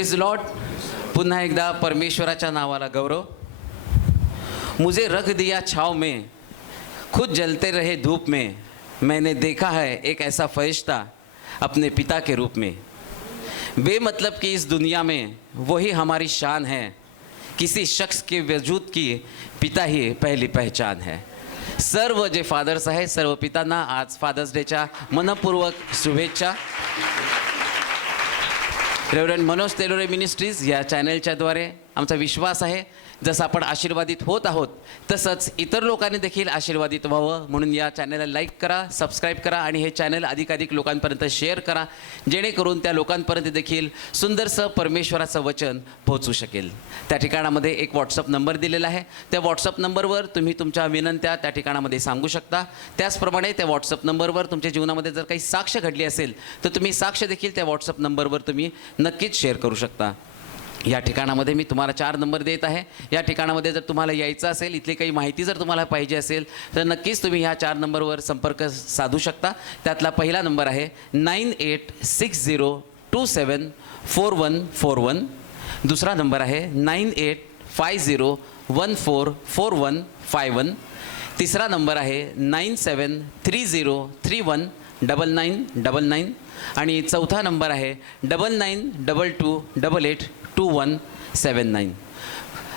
Praise Lord. पुन्हा एकदा परमेश्वराच्या नावाला गौरव. मुझे रख दिया छाव में, खुद जलते रहे धूप में, मैंने देखा है एक ऐसा फरिश्ता अपने पिता के रूप में. बेमतलब की इस दुनिया में वही हमारी शान है, किसी शख्स के वजूद की पिता ही पहली पहचान है. सर्व जे फादर्स आहे, सर्व पितांना आज फादर्स डेच्या मनपूर्वक शुभेच्छा. रेव्हरंड मनोज तेलोरे मिनिस्ट्रीज या चॅनलच्या द्वारे आमचा विश्वास आहे, जसं आपण आशीर्वादित होत आहोत तसंच इतर लोकांनी देखील आशीर्वादित व्हावं म्हणून या चॅनलला लाईक करा, सबस्क्राईब करा आणि हे चॅनल अधिकाधिक लोकांपर्यंत शेअर करा, जेणेकरून त्या लोकांपर्यंत देखील सुंदरसं परमेश्वराचं वचन पोहोचू शकेल. त्या ठिकाणामध्ये एक व्हॉट्सअप नंबर दिलेला आहे. त्या व्हॉट्सअप नंबरवर तुम्ही तुमच्या विनंत्या त्या ठिकाणामध्ये सांगू शकता. त्याचप्रमाणे त्या व्हॉट्सअप नंबरवर तुमच्या जीवनामध्ये जर काही साक्ष घडली असेल तर तुम्ही साक्ष देखील त्या व्हॉट्सअप नंबरवर तुम्ही नक्कीच शेअर करू शकता. या ठिकाणामध्ये मी तुम्हाला 4 नंबर देत आहे. या ठिकाणामध्ये जर तुम्हाला यायचं असेल, इथली काही माहिती जर तुम्हाला पाहिजे असेल तर नक्कीच तुम्ही ह्या 4 नंबरवर संपर्क साधू शकता. त्यातला पहिला नंबर आहे 9860274141. दुसरा नंबर आहे 9850144151. तिसरा नंबर आहे 9730319999 आणि चौथा नंबर आहे 9922882179.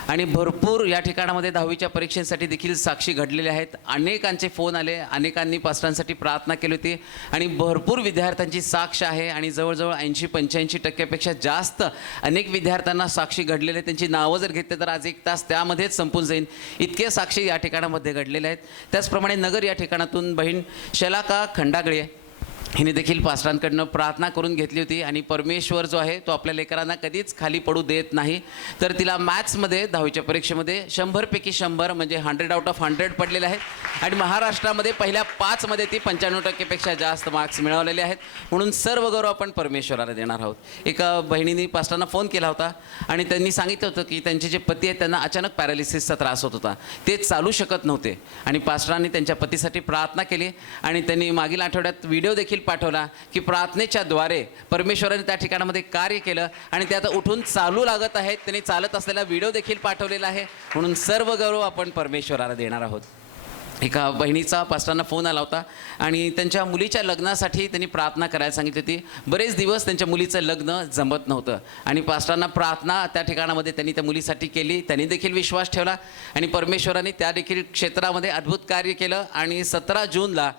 आणि भरपूर या ठिकाणामध्ये 10वीच्या परीक्षेसाठी देखील साक्षी घडलेल्या आहेत. अनेकांचे फोन आले, अनेकांनी पास्टरांसाठी प्रार्थना केली होती आणि भरपूर विद्यार्थ्यांची साक्ष आहे आणि जवळजवळ 80-85% जास्त अनेक विद्यार्थ्यांना साक्षी घडलेले. त्यांची नावं जर घेतले तर आज 1 तास त्यामध्येच संपून जाईल, इतके साक्षी या ठिकाणामध्ये घडलेले आहेत. त्याचप्रमाणे नगर या ठिकाणातून बहीण शलाका खंडागळे हिने देखील पास्टरांकडनं प्रार्थना करून घेतली होती आणि परमेश्वर जो आहे तो आपल्या लेकरांना कधीच खाली पडू देत नाही. तर तिला मॅथ्समध्ये 10वीच्या परीक्षेमध्ये 100 पैकी 100 म्हणजे 100 आउट ऑफ 100 पडलेले आहेत आणि महाराष्ट्रामध्ये पहिल्या 5 मध्ये ती 95% पेक्षा जास्त मार्क्स मिळवलेले आहेत. म्हणून सर्व गौरव आपण परमेश्वराला देणार आहोत. एका बहिणीने पास्टरांना फोन केला होता आणि त्यांनी सांगितलं होतं की त्यांचे जे पती आहेत त्यांना अचानक पॅरालिसिसचा त्रास होत होता, ते चालू शकत नव्हते आणि पास्टरांनी त्यांच्या पतीसाठी प्रार्थना केली आणि त्यांनी मागील आठवड्यात व्हिडिओ देखील पाठवला की प्रार्थनेच्या द्वारे परमेश्वराने त्या ठिकाणामध्ये कार्य केलं आणि ते आता उठून चालू लागत आहेत. त्यांनी चालत असलेला व्हिडिओ देखील पाठवलेला आहे. म्हणून सर्व गौरव आपण परमेश्वराला देणार आहोत. एका बहिणीचा पास्टरांना फोन आला होता आणि त्यांच्या मुलीच्या लग्नासाठी त्यांनी प्रार्थना करायला सांगितली होती. बरेच दिवस त्यांच्या मुलीचं लग्न जमत नव्हतं आणि पास्टरांना प्रार्थना त्या ठिकाणामध्ये त्यांनी त्या मुलीसाठी केली. त्यांनी देखील विश्वास ठेवला आणि परमेश्वराने त्या देखील क्षेत्रामध्ये अद्भुत कार्य केलं आणि 17 जूनला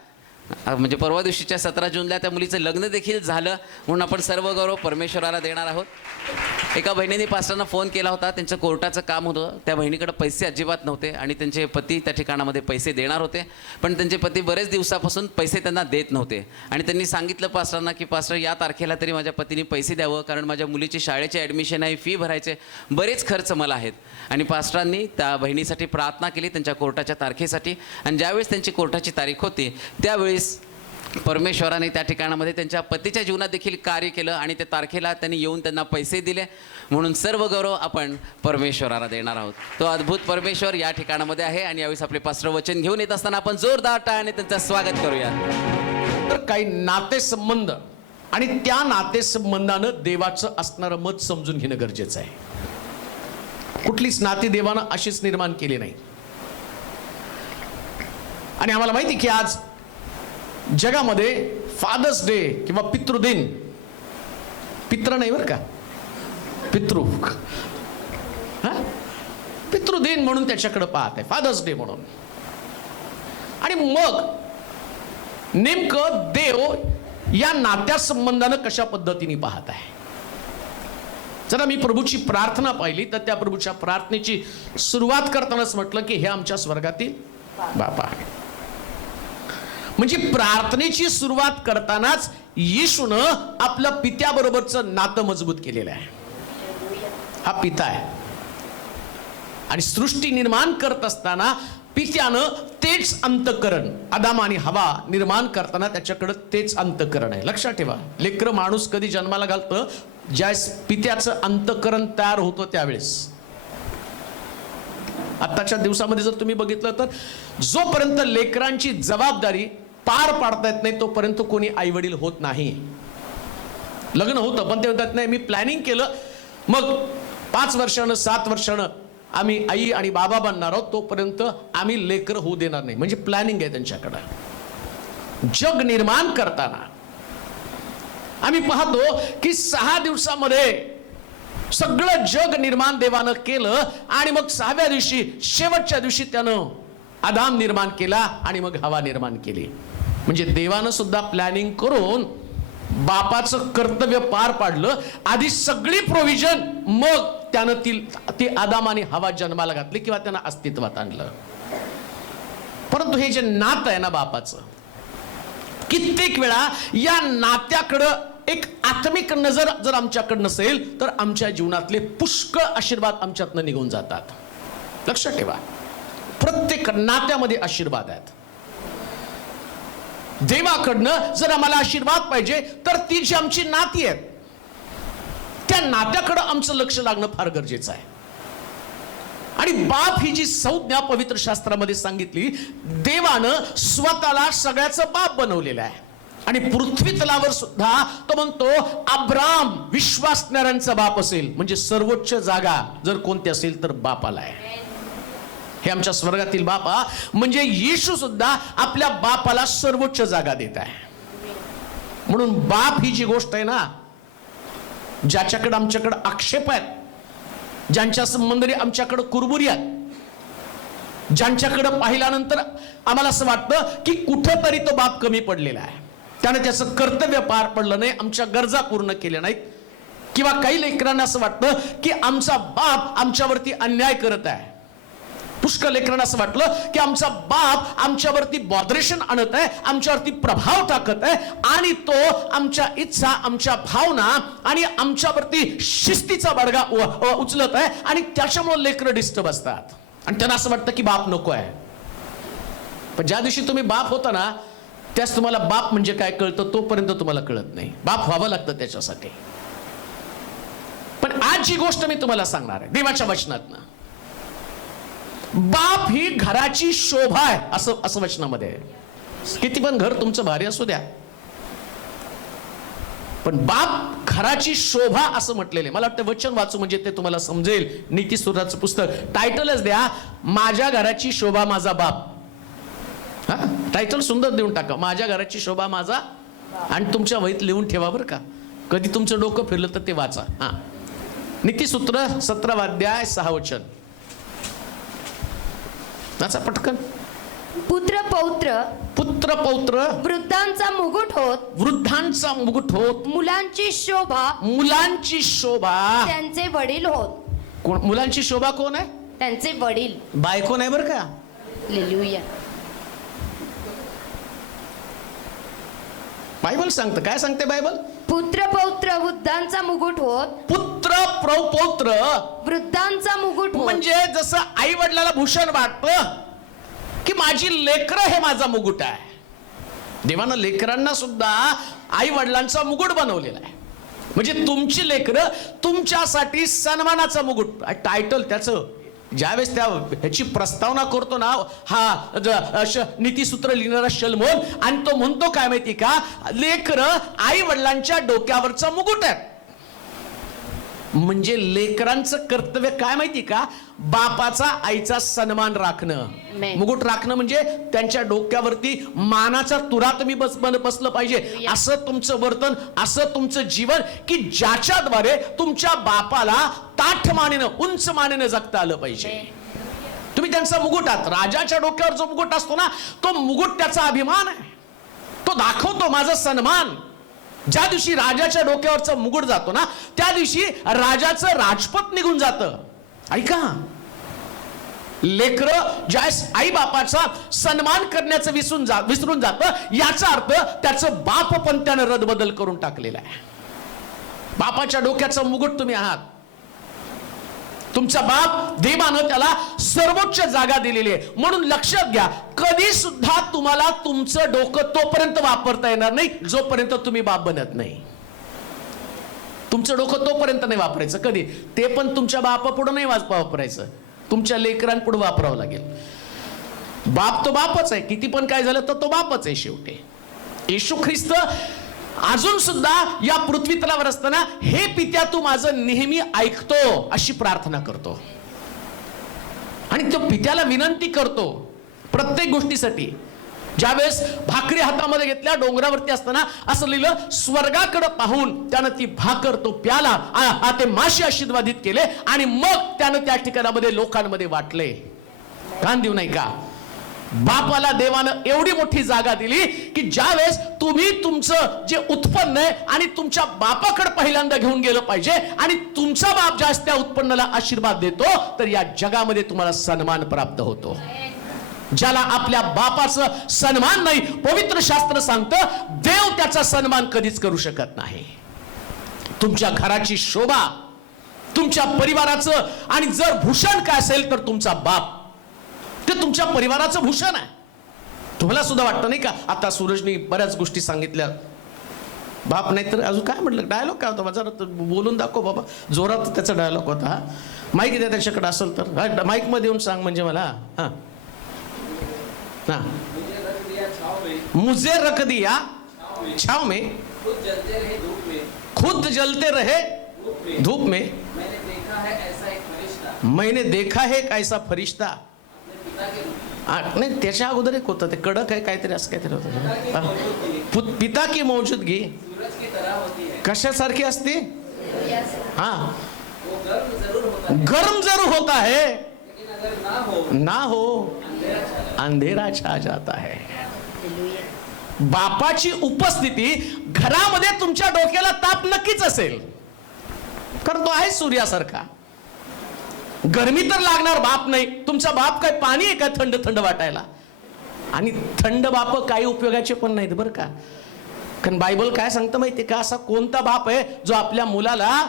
म्हणजे परवा दिवशीच्या 17 जूनला त्या मुलीचं लग्न देखील झालं. म्हणून आपण सर्व गौरव परमेश्वराला देणार आहोत. एका बहिणीने पास्टरांना फोन केला होता, त्यांचं कोर्टाचं काम होतं. त्या बहिणीकडे पैसे अजिबात नव्हते आणि त्यांचे पती त्या ठिकाणामध्ये पैसे देणार होते, पण त्यांचे पती बरेच दिवसापासून पैसे त्यांना देत नव्हते आणि त्यांनी सांगितलं पास्टरांना की पास्टर या तारखेला तरी माझ्या पतीने पैसे द्यावं, कारण माझ्या मुलीची शाळेचे ॲडमिशन आहे, फी भरायचे, बरेच खर्च मला आहेत. आणि पास्टरांनी त्या बहिणीसाठी प्रार्थना केली त्यांच्या कोर्टाच्या तारखेसाठी आणि ज्यावेळेस त्यांची कोर्टाची तारीख होती त्यावेळेस परमेश्वराने त्या ठिकाणामध्ये त्यांच्या पतीच्या जीवनात देखील कार्य केलं आणि त्या तारखेला त्यांनी येऊन त्यांना पैसे दिले. म्हणून सर्व गौरव आपण परमेश्वराला देणार आहोत. तो अद्भुत परमेश्वर या ठिकाणामध्ये आहे आणि यावेळेस आपले पास्टर वचन घेऊन येत असताना आपण जोरदार टाळ्याने त्यांचं स्वागत करूया. तर काही नातेसंबंध आणि त्या नातेसंबंधानं देवाचं असणारं मत समजून घेणं गरजेचं आहे. कुठलीच नाती देवानं अशीच निर्माण केली नाही आणि आम्हाला माहिती की आज जगामध्ये फादर्स डे किंवा पितृदिन, पित्र नाही बरं का, पितृदिन म्हणून त्याच्याकडे पाहत आहे, फादर्स डे म्हणून. आणि मग नेमकं देव या नात्या संबंधानं कशा पद्धतीने पाहत आहे. जरा मी प्रभूची प्रार्थना पाहिली तर त्या प्रभूच्या प्रार्थनेची सुरुवात करतानाच म्हटलं की हे आमच्या स्वर्गातील बापा. म्हणजे प्रार्थनेची सुरुवात करतानाच येशूनं आपलं पित्याबरोबरचं नातं मजबूत केलेलं आहे. हा पिता आहे आणि सृष्टी निर्माण करत असताना पित्यानं तेच अंतःकरण, आदाम आणि हवा निर्माण करताना त्याच्याकडे तेच अंतःकरण आहे. लक्षात ठेवा, लेकरं माणूस कधी जन्माला घालतं ज्यावेळेस पित्याचं अंतःकरण तयार होतं त्यावेळेस. आताच्या दिवसामध्ये जर तुम्ही बघितलं तर जोपर्यंत लेकरांची जबाबदारी पार पाडता येत नाही तोपर्यंत कोणी आई वडील होत नाही. लग्न होतं पण ते म्हणतात नाही मी प्लॅनिंग केलं मग 5 वर्षानं 7 वर्षानं आम्ही आई आणि बाबा बनणार आहोत, तोपर्यंत आम्ही लेकर होऊ देणार नाही. म्हणजे प्लॅनिंग आहे त्यांच्याकडं. जग निर्माण करताना आम्ही पाहतो की 6 दिवसामध्ये सगळं जग निर्माण देवानं केलं आणि मग 6व्या दिवशी शेवटच्या दिवशी त्यानं आदाम निर्माण केला आणि मग हवा निर्माण केली. म्हणजे देवानं सुद्धा प्लॅनिंग करून बापाचं कर्तव्य पार पाडलं. आधी सगळी प्रोव्हिजन, मग त्यानं ती आदाम आणि हवा जन्माला घातली किंवा त्यांना अस्तित्वात आणलं. परंतु हे जे नातं आहे ना बापाचं, कित्येक वेळा या नात्याकडं एक आत्मिक नजर जर आमच्याकडे नसेल तर आमच्या जीवनातले पुष्कळ आशीर्वाद आमच्यातनं निघून जातात. लक्षात ठेवा, प्रत्येक नात्यामध्ये आशीर्वाद आहेत. देवाकडनं जर आम्हाला आशीर्वाद पाहिजे तर ती जी आमची नाती आहेत त्या नात्याकडं आमचं लक्ष लागणं फार गरजेचं आहे. आणि बाप ही जी संज्ञा पवित्र शास्त्रामध्ये सांगितली, देवानं स्वतःला सगळ्याचं बाप बनवलेलं आहे. आणि पृथ्वी तलावर सुद्धा तो म्हणतो अब्राम विश्वासणाऱ्यांचा बाप असेल. म्हणजे सर्वोच्च जागा जर कोणती असेल तर बापाला आहे. हे आमच्या स्वर्गातील बापा म्हणजे येशू सुद्धा आपल्या बापाला सर्वोच्च जागा देत आहे. म्हणून बाप ही जी गोष्ट आहे ना, ज्याच्याकडे आमच्याकडे आक्षेप आहेत, ज्यांच्या संबंधी आमच्याकडे कुरबुरी आहेत, ज्यांच्याकडे पाहिल्यानंतर आम्हाला असं वाटतं की कुठेतरी तो बाप कमी पडलेला आहे, त्याने त्याचं कर्तव्य पार पडलं नाही, आमच्या गरजा पूर्ण केल्या नाहीत, किंवा काही लेकरांना असं वाटतं की आमचा बाप आमच्यावरती अन्याय करत आहे. पुष्कळ लेकरांना असं वाटलं की आमचा बाप आमच्यावरती बॉदरेशन आणत आहे, आमच्यावरती प्रभाव टाकत आहे आणि तो आमच्या इच्छा, आमच्या भावना आणि आमच्यावरती शिस्तीचा बडगा उचलत आहे आणि त्याच्यामुळे लेकरं डिस्टर्ब असतात आणि त्यांना असं वाटतं की बाप नको आहे. पण ज्या दिवशी तुम्ही बाप होता ना, त्याच तुम्हाला बाप म्हणजे काय कळतं. तोपर्यंत तुम्हाला कळत नाही. बाप व्हावं लागतं त्याच्यासाठी. पण आज जी गोष्ट मी तुम्हाला सांगणार आहे देवाच्या वचनातनं, बाप ही घराची शोभा आहे असं वचनामध्ये आहे. किती पण घर तुमचं भारी असू द्या, पण बाप घराची शोभा असं म्हटलेलं आहे. मला वाटतं वचन वाचू म्हणजे ते तुम्हाला समजेल. नीतिसूत्राचं पुस्तक, टायटलच द्या माझ्या घराची शोभा माझा बाप. हा, टायटल सुंदर देऊन टाका, माझ्या घराची शोभा माझा, आणि तुमच्या वहीत लिहून ठेवा बरं का. कधी तुमचं डोकं फिरलं तर ते वाचा. हा, नीतिसूत्र 17 अध्याय 6 वचन वाचा पटकन. पुत्र पौत्र वृद्धांचा मुकुट होत, मुलांची शोभा त्यांचे वडील होत. कोण मुलांची शोभा? कोण आहे? त्यांचे वडील. बायको नाही बरं का. हालेलुया. बायबल सांगतं. काय सांगते बायबल? पुत्र पौत्र वृद्धांचा मुकुट होत. पुत्र पौत्र वृद्धांचा मुकुट होत. म्हणजे जसं आई वडिलाला भूषण वाटतं की माझी लेकरं हे माझा मुकुट आहे, देवानं लेकरांना सुद्धा आई वडिलांचा मुकुट बनवलेला आहे. म्हणजे तुमची लेकरं तुमच्यासाठी सन्मानाचा मुकुट. टायटल त्याचं ज्यावेळेस त्या ह्याची प्रस्तावना करतो ना हा नीतिसूत्र लिहिणारा शलमोन, आणि तो म्हणतो काय माहिती का, लेकरं आई वडिलांच्या डोक्यावरचा मुकुट आहे. म्हणजे लेकरांचं कर्तव्य काय माहिती का, बापाचा आईचा सन्मान राखणं. मुकुट राखणं म्हणजे त्यांच्या डोक्यावरती मानाचा तुरा तुम्ही बसलं पाहिजे. असं तुमचं वर्तन, असं तुमचं जीवन की ज्याच्याद्वारे तुमच्या बापाला ताठ मानेनं, उंच मानेनं जगता आलं पाहिजे. तुम्ही त्यांचा मुकुट आहात. राजाच्या डोक्यावर जो मुकुट असतो ना, तो मुकुट त्याचा अभिमान आहे, तो दाखवतो माझा सन्मान. ज्या दिवशी राजाच्या डोक्यावरचा मुकुट जातो ना, त्या दिवशी राजाचं राजपद निघून जातं. ऐका, लेकरं ज्यावेळेस आई बापाचा सन्मान करण्याचं विसरून जातं, याचा अर्थ त्याचं बाप पण त्यानं रदबदल करून टाकलेला आहे. बापाच्या डोक्याचा मुकुट तुम्ही आहात. तुमचा बाप देवानं त्याला सर्वोच्च जागा दिलेली आहे. म्हणून लक्षात घ्या, कधी सुद्धा तुम्हाला तुमचं डोकं तोपर्यंत वापरता येणार नाही जोपर्यंत तुम्ही बाप बनत नाही. तुमचं डोकं तोपर्यंत नाही वापरायचं कधी. ते पण तुमच्या बापापुढे नाही वापरायचं, तुमच्या लेकरांपुढे वापरावं लागेल. बाप तो बापच आहे, किती पण काय झालं तर तो बापच आहे शेवटी. येशू ख्रिस्त अजून सुद्धा या पृथ्वी तलावर असताना हे पित्या तू माझं नेहमी ऐकतो अशी प्रार्थना करतो. आणि तो पित्याला विनंती करतो प्रत्येक गोष्टीसाठी. ज्यावेळेस भाकरी हातामध्ये घेतल्या डोंगरावरती असताना असं लिहिलं, स्वर्गाकडे पाहून त्यानं ती भाकर तो प्याला, ते मासे आशीर्वादित केले आणि मग त्यानं त्या ठिकाणामध्ये लोकांमध्ये वाटले. कान देऊ नाही का? बापाला देवानं एवढी मोठी जागा दिली की ज्यावेळेस तुम्ही तुमचं जे उत्पन्न आहे आणि तुमच्या बापाकडे पहिल्यांदा घेऊन गेलं पाहिजे आणि तुमचा बाप जास्त त्या उत्पन्नाला आशीर्वाद देतो तर या जगामध्ये तुम्हाला सन्मान प्राप्त होतो. ज्याला आपल्या बापाचं सन्मान नाही, पवित्र शास्त्र सांगतं देव त्याचा सन्मान कधीच करू शकत नाही. तुमच्या घराची शोभा, तुमच्या परिवाराचं आणि जर भूषण काय असेल तर तुमचा बाप, ते तुमच्या परिवाराचं भूषण आहे. तुम्हाला सुद्धा वाटतं नाही का? आता सूरजनी बऱ्याच गोष्टी सांगितल्या. बाप नाही तर अजून काय म्हटलं, डायलॉग काय होता माझा, बोलून दाखव बाबा. जोरात त्याचा डायलॉग होता. माईक द्या त्याच्याकडे असेल तर माईक मध्ये येऊन सांग म्हणजे मला. हा ना, मुझे रख दिया छाव में, खुद जलते रहे धूप में, मैंने देखा है एक ऐसा फरिश्ता. नाही त्याच्या अगोदर एक होतं ते कडक आहे काहीतरी, असं काहीतरी होतं. पिता की मौजूदगी कशासारखी असते? हा, गर्म जरूर होता है ना हो अंधेरा छा जाता है. बापाची उपस्थिती घरामध्ये तुमच्या डोक्याला ताप नक्कीच असेल, कारण तो आहे सूर्यासारखा. गरमी तर लागणार, बाप नाही. तुमचा बाप काय पाणी आहे का थंड थंड वाटायला? आणि थंड बाप काही उपयोगाचे पण नाहीत बरं का. कारण बायबल काय सांगतं माहितीये का? असा कोणता बाप आहे जो आपल्या मुलाला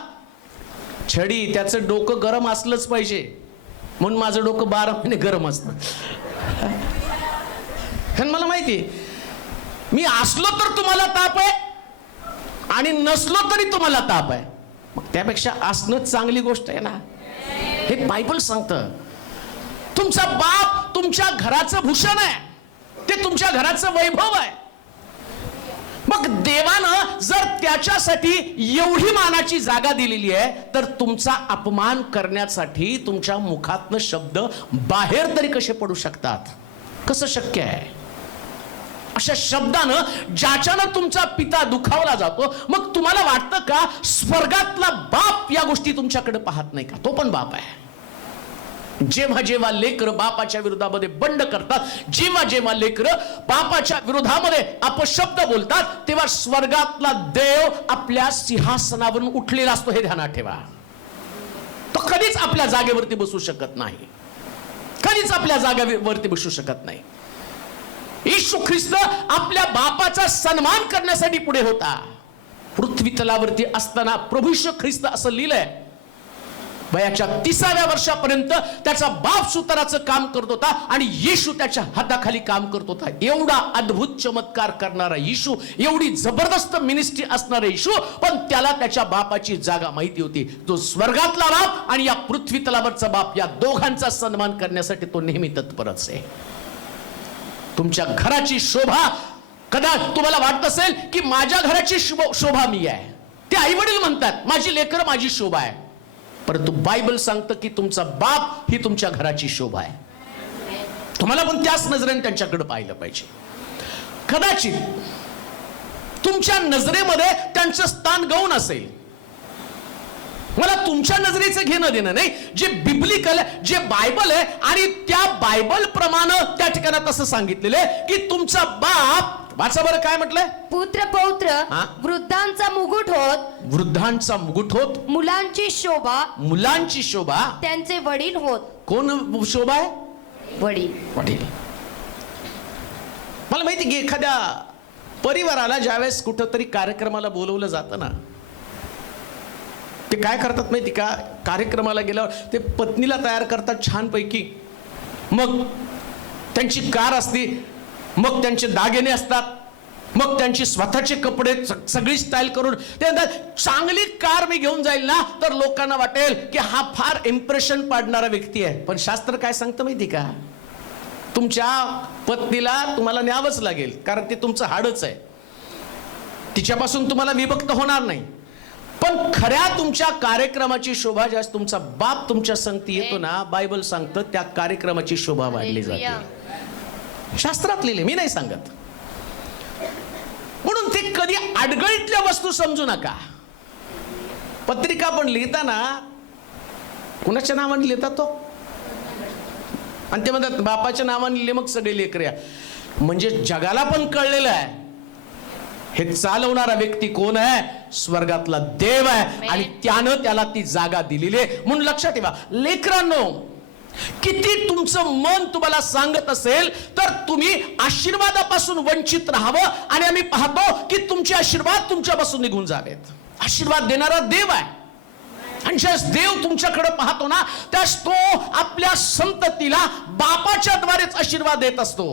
छडी, त्याचं डोकं गरम असलंच पाहिजे. म्हणून माझं डोकं 12 महिने गरम असतं. कारण मला माहिती मी असलो तर तुम्हाला ताप आहे आणि नसलो तरी तुम्हाला ताप आहे. मग त्यापेक्षा असणंच चांगली गोष्ट आहे ना. हे बायबल सांगतं. तुमचा बाप तुमच्या घराचं भूषण आहे, ते तुमच्या घराचं वैभव आहे. मग देवानं जर त्याच्यासाठी एवढी मानाची जागा दिलेली आहे तर तुमचा अपमान करण्यासाठी तुमच्या मुखातनं शब्द बाहेर तरी कसे पडू शकतात? कसं शक्य आहे? अशा शब्दानं ज्याच्यानं तुमचा पिता दुखावला जातो, मग तुम्हाला वाटतं का स्वर्गातला बाप या गोष्टी तुमच्याकडे पाहत नाही का? तो पण बाप आहे. जेव्हा जेव्हा लेकरं बापाच्या विरोधामध्ये बंड करतात, जेव्हा जेव्हा लेकरं बापाच्या विरोधामध्ये अपशब्द बोलतात, तेव्हा स्वर्गातला देव आपल्या सिंहासनावरून उठलेला असतो. हे ध्यानात ठेवा. तो कधीच आपल्या जागेवरती बसू शकत नाही, कधीच आपल्या जागेवरती बसू शकत नाही. येशू ख्रिस्त आपल्या बापाचा सन्मान करण्यासाठी पुढे होता. पृथ्वी तलावरती असताना प्रभू येशू ख्रिस्त असं लिहिलंय, वयाच्या 30व्या वर्षापर्यंत त्याचा बाप सुताराचं काम करत होता आणि येशू त्याच्या हाताखाली काम करत होता. एवढा अद्भुत चमत्कार करणारा येशू, एवढी जबरदस्त मिनिस्ट्री असणारा येशू, पण त्याला त्याच्या बापाची जागा माहिती होती. तो स्वर्गातला बाप आणि या पृथ्वी तलावरचा बाप, या दोघांचा सन्मान करण्यासाठी तो नेहमी तत्परच आहे. तुमच्या घराची शोभा, कदाचित तुम्हाला वाटत असेल की माझ्या घराची शोभा मी आहे, ते आई वडील म्हणतात माझी लेकरं माझी शोभा आहे, परंतु बायबल सांगतं की तुमचा बाप ही तुमच्या घराची शोभा आहे. तुम्हाला पण त्याच नजरेने त्यांच्याकडे पाहिलं पाहिजे. कदाचित तुमच्या नजरेमध्ये त्यांचं स्थान गौण असेल, मला तुमच्या नजरेचं घेणं देणं नाही. जे बिब्लिकल आहे, जे बायबल आहे, आणि त्या बायबल प्रमाणे त्या ठिकाणी असं सांगितलेलं आहे की तुमचा बाप, वाचा बरं काय म्हटलंय? पुत्र पौत्र वृद्धांचा मुकुट होत, वृद्धांचा मुकुट होत, मुलांची शोभा, मुलांची शोभा, त्यांचे वडील होत. कोण शोभा आहे? वडील. वडील. मला माहिती की एखाद्या परिवाराला ज्यावेळेस कुठंतरी कार्यक्रमाला बोलवलं जातं ना, ते काय करतात माहिती का? कार्यक्रमाला गेल्यावर ते पत्नीला तयार करतात छानपैकी, मग त्यांची कार असते, मग त्यांचे दागिने असतात, मग त्यांची स्वतःचे कपडे, सगळी स्टाईल करून ते म्हणतात चांगली कार मी घेऊन जाईल ना तर लोकांना वाटेल की हा फार इम्प्रेशन पाडणारा व्यक्ती आहे. पण शास्त्र काय सांगतं माहिती का? तुमच्या पत्नीला तुम्हाला न्यावंच लागेल, कारण ते तुमचं हाडच आहे. तिच्यापासून तुम्हाला विभक्त होणार नाही. पण खऱ्या तुमच्या कार्यक्रमाची शोभा ज्यास तुमचा बाप तुमच्या संगती येतो ना, बायबल सांगतं त्या कार्यक्रमाची शोभा वाढली जाते. शास्त्रात लिहिले, मी नाही सांगत. म्हणून ते कधी अडगळीतल्या वस्तू समजू नका. पत्रिका पण लिहिताना कुणाच्या नावाने लिहितात तो, आणि ते म्हणतात बापाच्या नावाने लिहिले मग सगळे लेकऱ्या. म्हणजे जगाला पण कळलेलं आहे हे चालवणारा व्यक्ती कोण आहे, स्वर्गातला देव आहे, आणि त्यानं त्याला ती जागा दिलेली आहे. म्हणून लक्षात ठेवा लेकरांनो, किती तुमचं मन तुम्हाला सांगत असेल तर तुम्ही आशीर्वादापासून वंचित राहावं, आणि आम्ही पाहतो की तुमचे आशीर्वाद तुमच्यापासून निघून जावेत. आशीर्वाद देणारा देव आहे, आणि ज्यास देव तुमच्याकडे पाहतो ना त्यास तो आपल्या संततीला बापाच्या द्वारेच आशीर्वाद देत असतो.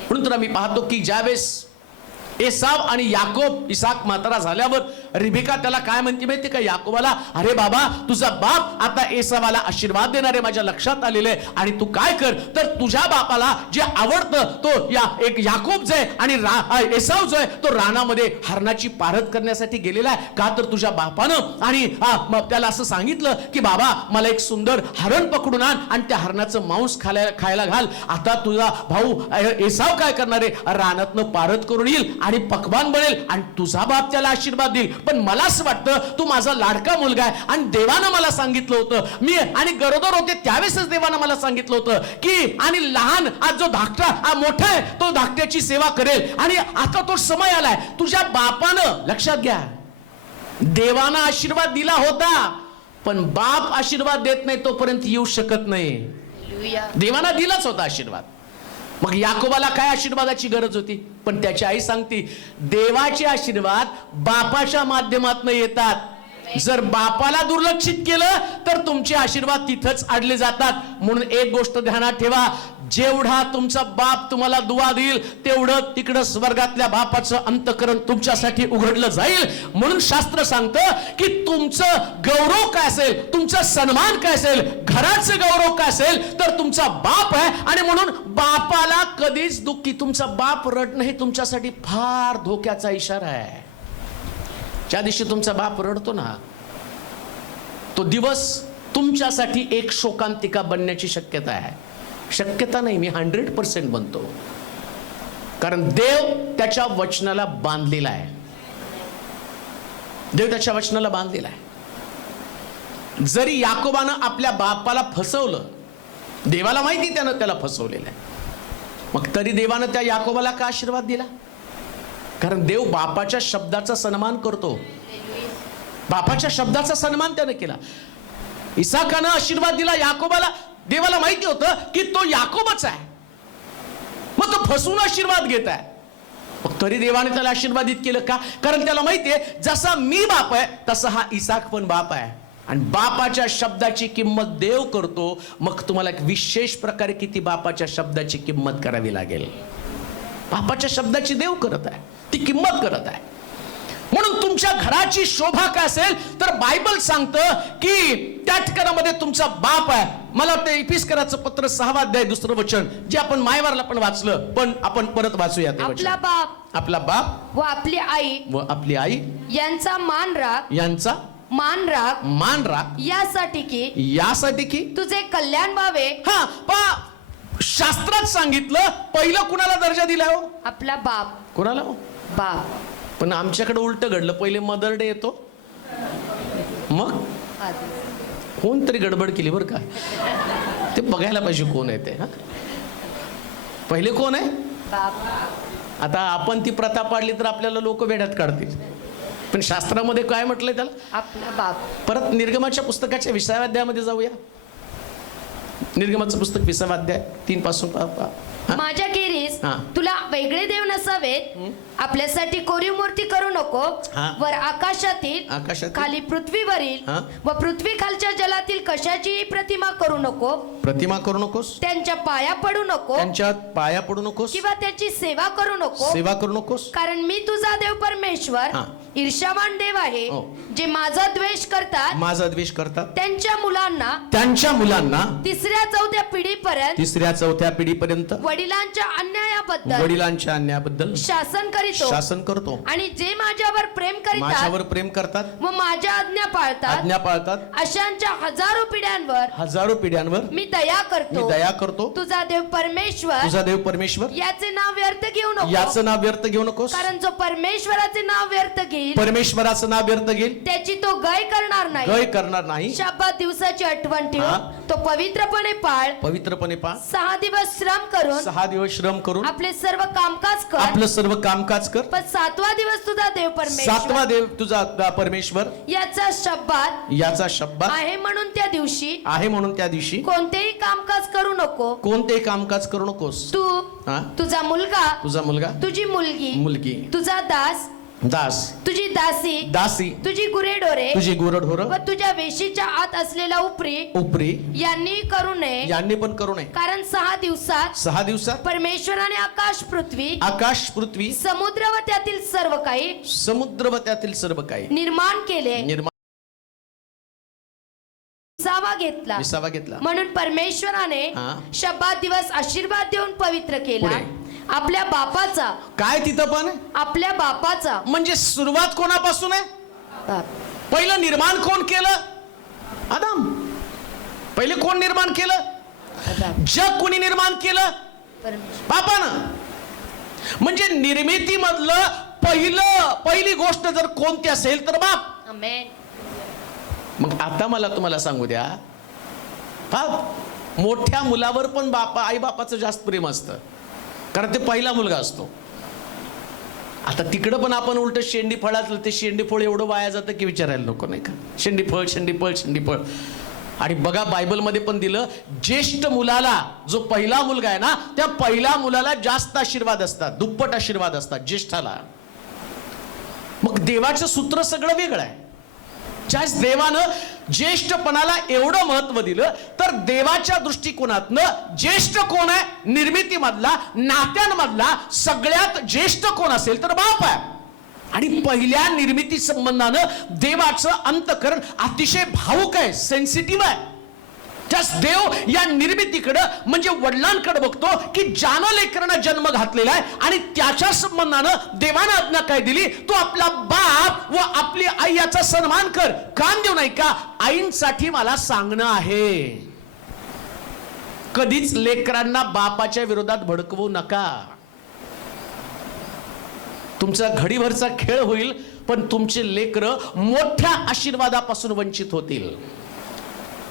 म्हणून तर आम्ही पाहतो की ज्यावेळेस एसाव आणि याकोब, इसाक म्हातारा झाल्यावर रिबेका त्याला काय म्हणते माहिती का, याकोबाला, अरे बाबा तुझा बाप आता एसावाला आशीर्वाद देणारे माझ्या लक्षात आलेले आहे, आणि तू काय कर तर तुझ्या बापाला जे आवडतं तो एक याकोब जो आहे आणि एसाव जो आहे तो रानामध्ये हरणाची पारद करण्यासाठी गेलेला आहे. का तर तुझ्या बापानं आणि त्याला असं सांगितलं की बाबा मला एक सुंदर हरण पकडून आण आणि त्या हरणाचं मांस खायला घाल. आता तुझा भाऊ एसाव काय करणार आहे, रानातनं पारद करून येईल आणि पकवान बनेल आणि तुझा बाप त्याला आशीर्वाद देईल. पण मला असं वाटतं तू माझा लाडका मुलगा आहे, आणि देवानं मला सांगितलं होतं, मी आणि गरोदर होते त्यावेळेसच देवानं मला सांगितलं होतं की आणि लहान आज जो धाकटा मोठा आहे तो धाकट्याची सेवा करेल, आणि आता तो समय आलाय. तुझ्या बापानं, लक्षात घ्या, देवानं आशीर्वाद दिला होता, पण बाप आशीर्वाद देत नाही तोपर्यंत येऊ शकत नाही. देवानं दिलाच होता आशीर्वाद. मग याकोबाला काय आशीर्वादाची गरज होती, पण त्याची आई सांगते देवाचे आशीर्वाद बापाच्या माध्यमातून येतात. जर बापाला दुर्लक्षित केलं तर तुमचे आशीर्वाद तिथंच अडले जातात. म्हणून एक गोष्ट ध्यानात ठेवा, जेवढा तुमचा बाप तुम्हाला दुआ देईल तेवढं तिकडं स्वर्गातल्या बापाचं अंतःकरण तुमच्यासाठी उघडलं जाईल. म्हणून शास्त्र सांगतं की तुमचं गौरव काय असेल, तुमचा सन्मान काय असेल, घराचं गौरव काय असेल तर तुमचा बाप आहे. आणि म्हणून बापाला कधीच दुःखी, तुमचा बाप रडणं हे तुमच्यासाठी फार धोक्याचा इशारा आहे. ज्या दिवशी तुमचा बाप रडतो ना तो दिवस तुमच्यासाठी एक शोकांतिका बनण्याची शक्यता आहे. शक्यता नाही, मी 100% बनतो, कारण देव त्याच्या वचनाला बांधलेला आहे. देव त्याच्या वचनाला बांधलेला आहे. जरी याकोबानं आपल्या बापाला फसवलं, देवाला माहिती त्यानं त्याला फसवलेलं आहे, मग तरी देवानं त्या याकोबाला का आशीर्वाद दिला, कारण देव बापाच्या शब्दाचा सन्मान करतो. बापाच्या शब्दाचा सन्मान त्याने केला. इसाकानं आशीर्वाद दिला याकोबाला, देवाला माहिती होतं की तो याकोबच आहे, मग तो फसवून आशीर्वाद घेत आहे, मग तरी देवाने त्याला आशीर्वादित केलं का, कारण त्याला माहितीये जसा मी बाप आहे तसा हा इसाक पण बाप आहे. आणि बापाच्या शब्दाची किंमत देव करतो. मग तुम्हाला एक विशेष प्रकारे किती बापाच्या शब्दाची किंमत करावी लागेल. बापाच्या शब्दाची देव करत आहे, ती किंमत करत आहे. म्हणून तुमच्या घराची शोभा काय असेल तर बायबल सांगतं की त्या ठिकाणामध्ये तुमचा बाप आहे. मला वाटतं इफिस्कराचं पत्र 6 अध्याय 2 वचन जे आपण मायवारला पण वाचलं, पण आपण परत वाचूया ते वचन. आपला बाप व आपली आई यांचा मान राख यासाठी की तुझे कल्याण व्हावे. हा पा शास्त्रात सांगितलं पहिलं कुणाला दर्जा दिला हो, आपला बाप. कुणाला हो, बाप. पण आमच्याकडे उलट घडलं, पहिले मदर डे येतो, मग कोणतरी गडबड केली बरं का, ते बघायला पाहिजे कोण आहे ते. पहिले कोण आहे बाप. आता आपण ती प्रथा पाडली तर आपल्याला लोक वेड्यात काढतील, पण शास्त्रामध्ये काय म्हटलंय त्याला, आपला बाप. परत निर्गमाच्या पुस्तकाच्या 20व्या अध्यायामध्ये जाऊया. निर्गमाचं पुस्तक 20वा अध्याय 3 पासून. माझ्या खेरीज तुला वेगळे देव नसावेत. आपल्यासाठी कोरीव मूर्ती करू नको. वर आकाशातील खाली पृथ्वीवरील व पृथ्वी खालच्या जलातील कशाचीही प्रतिमा करू नकोस. त्यांच्या पाया पडू नकोस किंवा त्याची सेवा करू नकोस. कारण मी तुझा देव परमेश्वर ईर्ष्यावान देव आहे, हो. जे माझा द्वेष करतात माझा द्वेष करतात, त्यांच्या मुलांना तिसऱ्या चौथ्या पिढीपर्यंत वडिलांच्या अन्यायाबद्दल शासन करीतो आणि जे माझ्यावर प्रेम करतात व माझ्या आज्ञा पाळतात अशांच्या हजारो पिढ्यांवर मी दया करतो. तुझा देव परमेश्वर याचे नाव व्यर्थ घेऊ नकोस, कारण जो परमेश्वराचे नाव व्यर्थ घेईल त्याची तो गय करणार नाही. शब्बात दिवसाची आठवण ठेव, तो पवित्रपणे पाळ. 6 दिवस श्रम करून आपले सर्व कामकाज कर. पण 7वा दिवस तुझा देव परमेश्वर याचा शब्बात आहे म्हणून त्या दिवशी कोणतेही कामकाज करू नकोस. तू, तुझा मुलगा, तुझी मुलगी, तुझा दास, तुझी दासी, तुझी गुरेढोरे व तुझ्या वेशीच्या आत असलेला उपरी यांनी करू नये. कारण 6 दिवसात परमेश्वराने आकाश पृथ्वी समुद्र व त्यातील सर्व काही निर्माण केले. विसावा घेतला म्हणून परमेश्वराने शब्बात दिवस आशीर्वाद देऊन पवित्र केला. आपल्या बापाचा काय तिथं पण आपल्या बापाचा म्हणजे सुरुवात कोणापासून आहे? पहिलं निर्माण कोण केलं? आदम. पहिले कोण निर्माण केलं? जग कोणी निर्माण केलं? बापानं. म्हणजे निर्मिती मधलं पहिली गोष्ट जर कोणती असेल तर बाप. आमेन. मग आता मला तुम्हाला सांगू द्या, मोठ्या मुलावर पण आई बापाचं जास्त प्रेम असतं, कारण ते पहिला मुलगा असतो. आता तिकडं पण आपण उलट शेंडी फळातलं ते शेंडी फळ एवढं वाया जातं की विचारायला नको, नाही का? शेंडी फळ. आणि बघा बायबलमध्ये पण दिलं, ज्येष्ठ मुलाला, जो पहिला मुलगा आहे ना, त्या पहिल्या मुलाला जास्त आशीर्वाद असतात, दुप्पट आशीर्वाद असतात ज्येष्ठाला. मग देवाचं सूत्र सगळं वेगळं आहे. ज्यास देवानं ज्येष्ठपणाला एवढं महत्व दिलं, तर देवाच्या दृष्टिकोनातनं ज्येष्ठ कोण आहे? निर्मितीमधला, नात्यांमधला सगळ्यात ज्येष्ठ कोण असेल तर बाप आहे. आणि पहिल्या निर्मिती संबंधानं देवाचं अंतःकरण अतिशय भावुक आहे, सेन्सिटिव्ह आहे. त्यास देव या निर्मितीकडे म्हणजे वडिलांकडे बघतो की ज्यानं लेकरांना जन्म घातलेला आहे, आणि त्याच्या संबंधानं देवानं आज्ञा काय दिली? तो आपला बाप व आपली आई याचा सन्मान कर. कान देऊ नाही का? आईंसाठी मला सांगणं आहे, कधीच लेकरांना बापाच्या विरोधात भडकवू नका. तुमचा घडीभरचा खेळ होईल, पण तुमचे लेकरं मोठ्या आशीर्वादापासून वंचित होतील.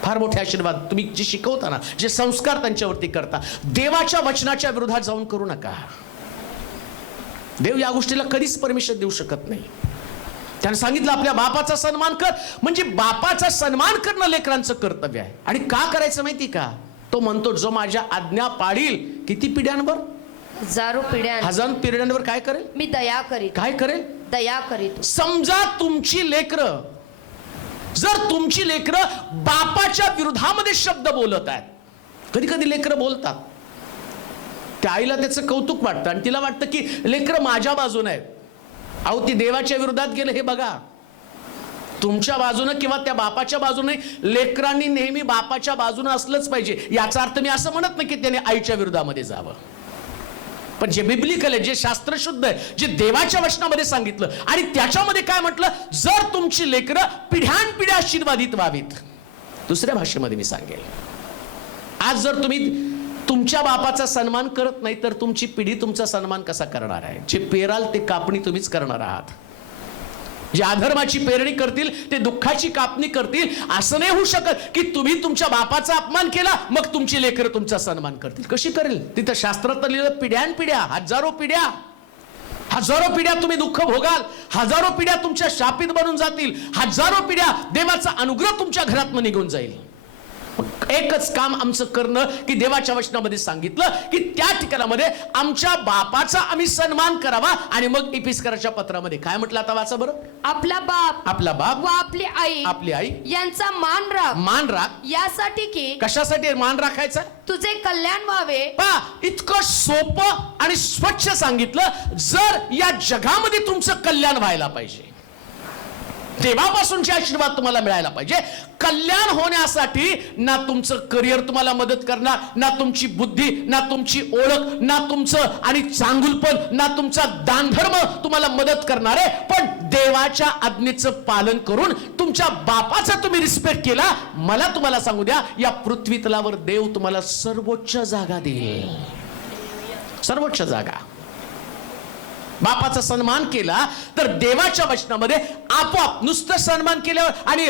फार मोठे आशीर्वाद तुम्ही जे शिकवता ना, जे संस्कार त्यांच्यावरती करता, देवाच्या वचनाच्या विरोधात जाऊन करू नका. देव या गोष्टीला कधीच परमिशन देऊ शकत नाही. त्याने सांगितलं आपल्या बापाचा सन्मान कर. म्हणजे बापाचा सन्मान करणं लेकरांचं कर्तव्य आहे. आणि का करायचं माहिती का? तो म्हणतो, जो माझ्या आज्ञा पाळील, किती पिढ्यांवर? हजारो पिढ्यांवर काय करेल? मी दया करीन. काय करेल? दया करीन. समजा तुमची लेकरं, जर तुमची लेकरं बापाच्या विरोधामध्ये शब्द बोलत आहेत, कधी कधी लेकरं बोलतात, त्या आईला त्याचं कौतुक वाटतं आणि तिला वाटतं की लेकरं माझ्या बाजूने आहेत. अहो, ती देवाच्या विरोधात गेलं हे बघा. तुमच्या बाजूने किंवा त्या बापाच्या बाजूने, लेकरांनी नेहमी बापाच्या बाजूने असलंच पाहिजे. याचा अर्थ मी असं म्हणत नाही की त्याने आईच्या विरोधामध्ये जावं, पण जे बिब्लिकल आहे, जे शास्त्रशुद्ध आहे, जे देवाच्या वचनामध्ये सांगितलं, आणि त्याच्यामध्ये काय म्हटलं? जर तुमची लेकरं पिढ्यानपिढ्या आशीर्वादित व्हावीत. दुसऱ्या भाषेमध्ये मी सांगेल, आज जर तुम्ही तुमच्या बापाचा सन्मान करत नाही, तर तुमची पिढी तुमचा सन्मान कसा करणार आहे? जे पेराल ते कापणी तुम्हीच करणार आहात. जे अधर्माची पेरणी करतील ते दुःखाची कापणी करतील. असं नाही होऊ शकत की तुम्ही तुमच्या बापाचा अपमान केला मग तुमची लेकरं तुमचा सन्मान करतील. कशी करेल? तिथं शास्त्रात लिहिलं, पिढ्यानपिढ्या, हजारो पिढ्या तुम्ही दुःख भोगाल. हजारो पिढ्या तुमच्या शापित बनून जातील. हजारो पिढ्या देवाचा अनुग्रह तुमच्या घरातून निघून जाईल. एकच काम आमचं करणं की देवाच्या वचनामध्ये सांगितलं की त्या ठिकाणामध्ये आमच्या बापाचा आम्ही सन्मान करावा. आणि मग इपिस्कराच्या पत्रामध्ये काय म्हटलं? आता वाचा बरं. आपला बाप व आपली आई यांचा मान राख यासाठी की. कशासाठी मान राखायचा? तुझे कल्याण व्हावे. इतकं सोपं आणि स्वच्छ सांगितलं. जर या जगामध्ये तुमचं कल्याण व्हायला पाहिजे, देवापासूनचे आशीर्वाद तुम्हाला मिळायला पाहिजे. कल्याण होण्यासाठी ना तुमचं करिअर तुम्हाला मदत करणार, ना तुमची बुद्धी, ना तुमची ओळख, ना तुमचं आणि चांगुलपण, ना तुमचा दानधर्म तुम्हाला मदत करणार आहे. पण देवाच्या आज्ञेचं पालन करून तुमच्या बापाचा तुम्ही रिस्पेक्ट केला, मला तुम्हाला सांगू द्या, या पृथ्वी तलावर देव तुम्हाला सर्वोच्च जागा देईल. सर्वोच्च जागा. बापाचा सन्मान केला तर देवाच्या वचनामध्ये आपोआप नुसतं सन्मान केल्यावर आणि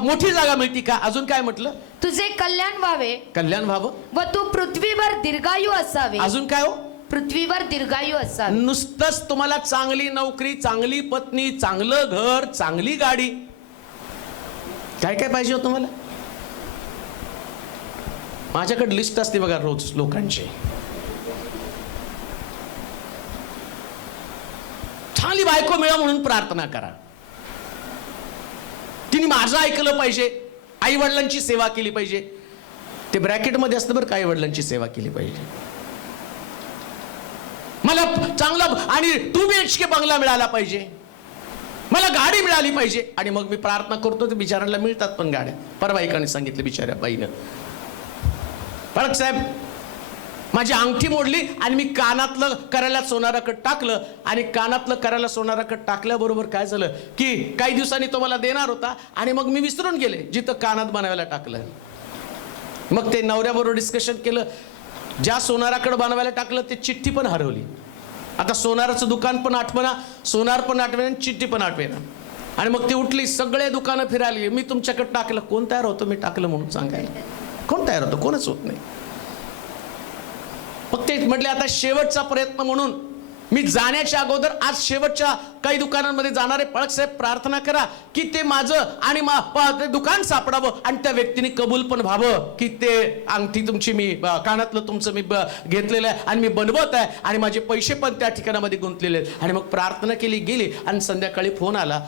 मोठी जागा मिळते का? अजून काय म्हटलं? तुझे कल्याण व्हावे. कल्याण व्हावं. व तू पृथ्वीवर दीर्घायू असावे. अजून काय हो? पृथ्वीवर दीर्घायू असावे. नुसतंच तुम्हाला चांगली नोकरी, चांगली पत्नी, चांगलं घर, चांगली गाडी, काय काय पाहिजे हो तुम्हाला? माझ्याकडे लिस्ट असते बघा रोज लोकांची. चांगली बायको मिळा म्हणून प्रार्थना करा. तिने माझं ऐकलं पाहिजे, आई वडिलांची सेवा केली पाहिजे. ते ब्रॅकेटमध्ये असतं बरं, आई वडिलांची सेवा केली पाहिजे. मला चांगला आणि 2 BHK बंगला मिळाला पाहिजे, मला गाडी मिळाली पाहिजे. आणि मग मी प्रार्थना करतो, ते बिचारांना मिळतात पण गाड्या. परवा एकाने सांगितलं बिचाऱ्या बाईनं, फळक साहेब माझी अंगठी मोडली आणि मी कानातलं करायला सोनाराकडे टाकलं, आणि कानातलं करायला सोनाराकडे टाकल्याबरोबर काय झालं की काही दिवसांनी तो मला देणार होता आणि मग मी विसरून गेले जिथं कानात बनवायला टाकलं. मग ते नवऱ्याबरोबर डिस्कशन केलं, ज्या सोनाराकडे बनवायला टाकलं ते चिठ्ठी पण हरवली. आता सोनाराचं दुकान पण आठवना, सोनार पण आठवेना, चिठ्ठी पण आठवेना. आणि मग ती उठली, सगळे दुकानं फिरायला गेली. मी तुमच्याकडे टाकलं, कोण तयार होतो मी टाकलं म्हणून सांगायला? कोण तयार होतं? कोणच होत नाही. मग ते म्हटले आता शेवटचा प्रयत्न म्हणून मी जाण्याच्या अगोदर आज शेवटच्या काही दुकानांमध्ये जाणारे पळकसाहेब प्रार्थना करा की ते माझं आणि ते दुकान सापडावं आणि त्या व्यक्तीने कबूल पण व्हावं की ते अंगठी तुमची मी कानातलं तुमचं मी घेतलेलं आहे आणि मी बनवत आहे आणि माझे पैसे पण त्या ठिकाणामध्ये गुंतलेले आहेत. आणि मग प्रार्थना केली गेली आणि संध्याकाळी फोन आला,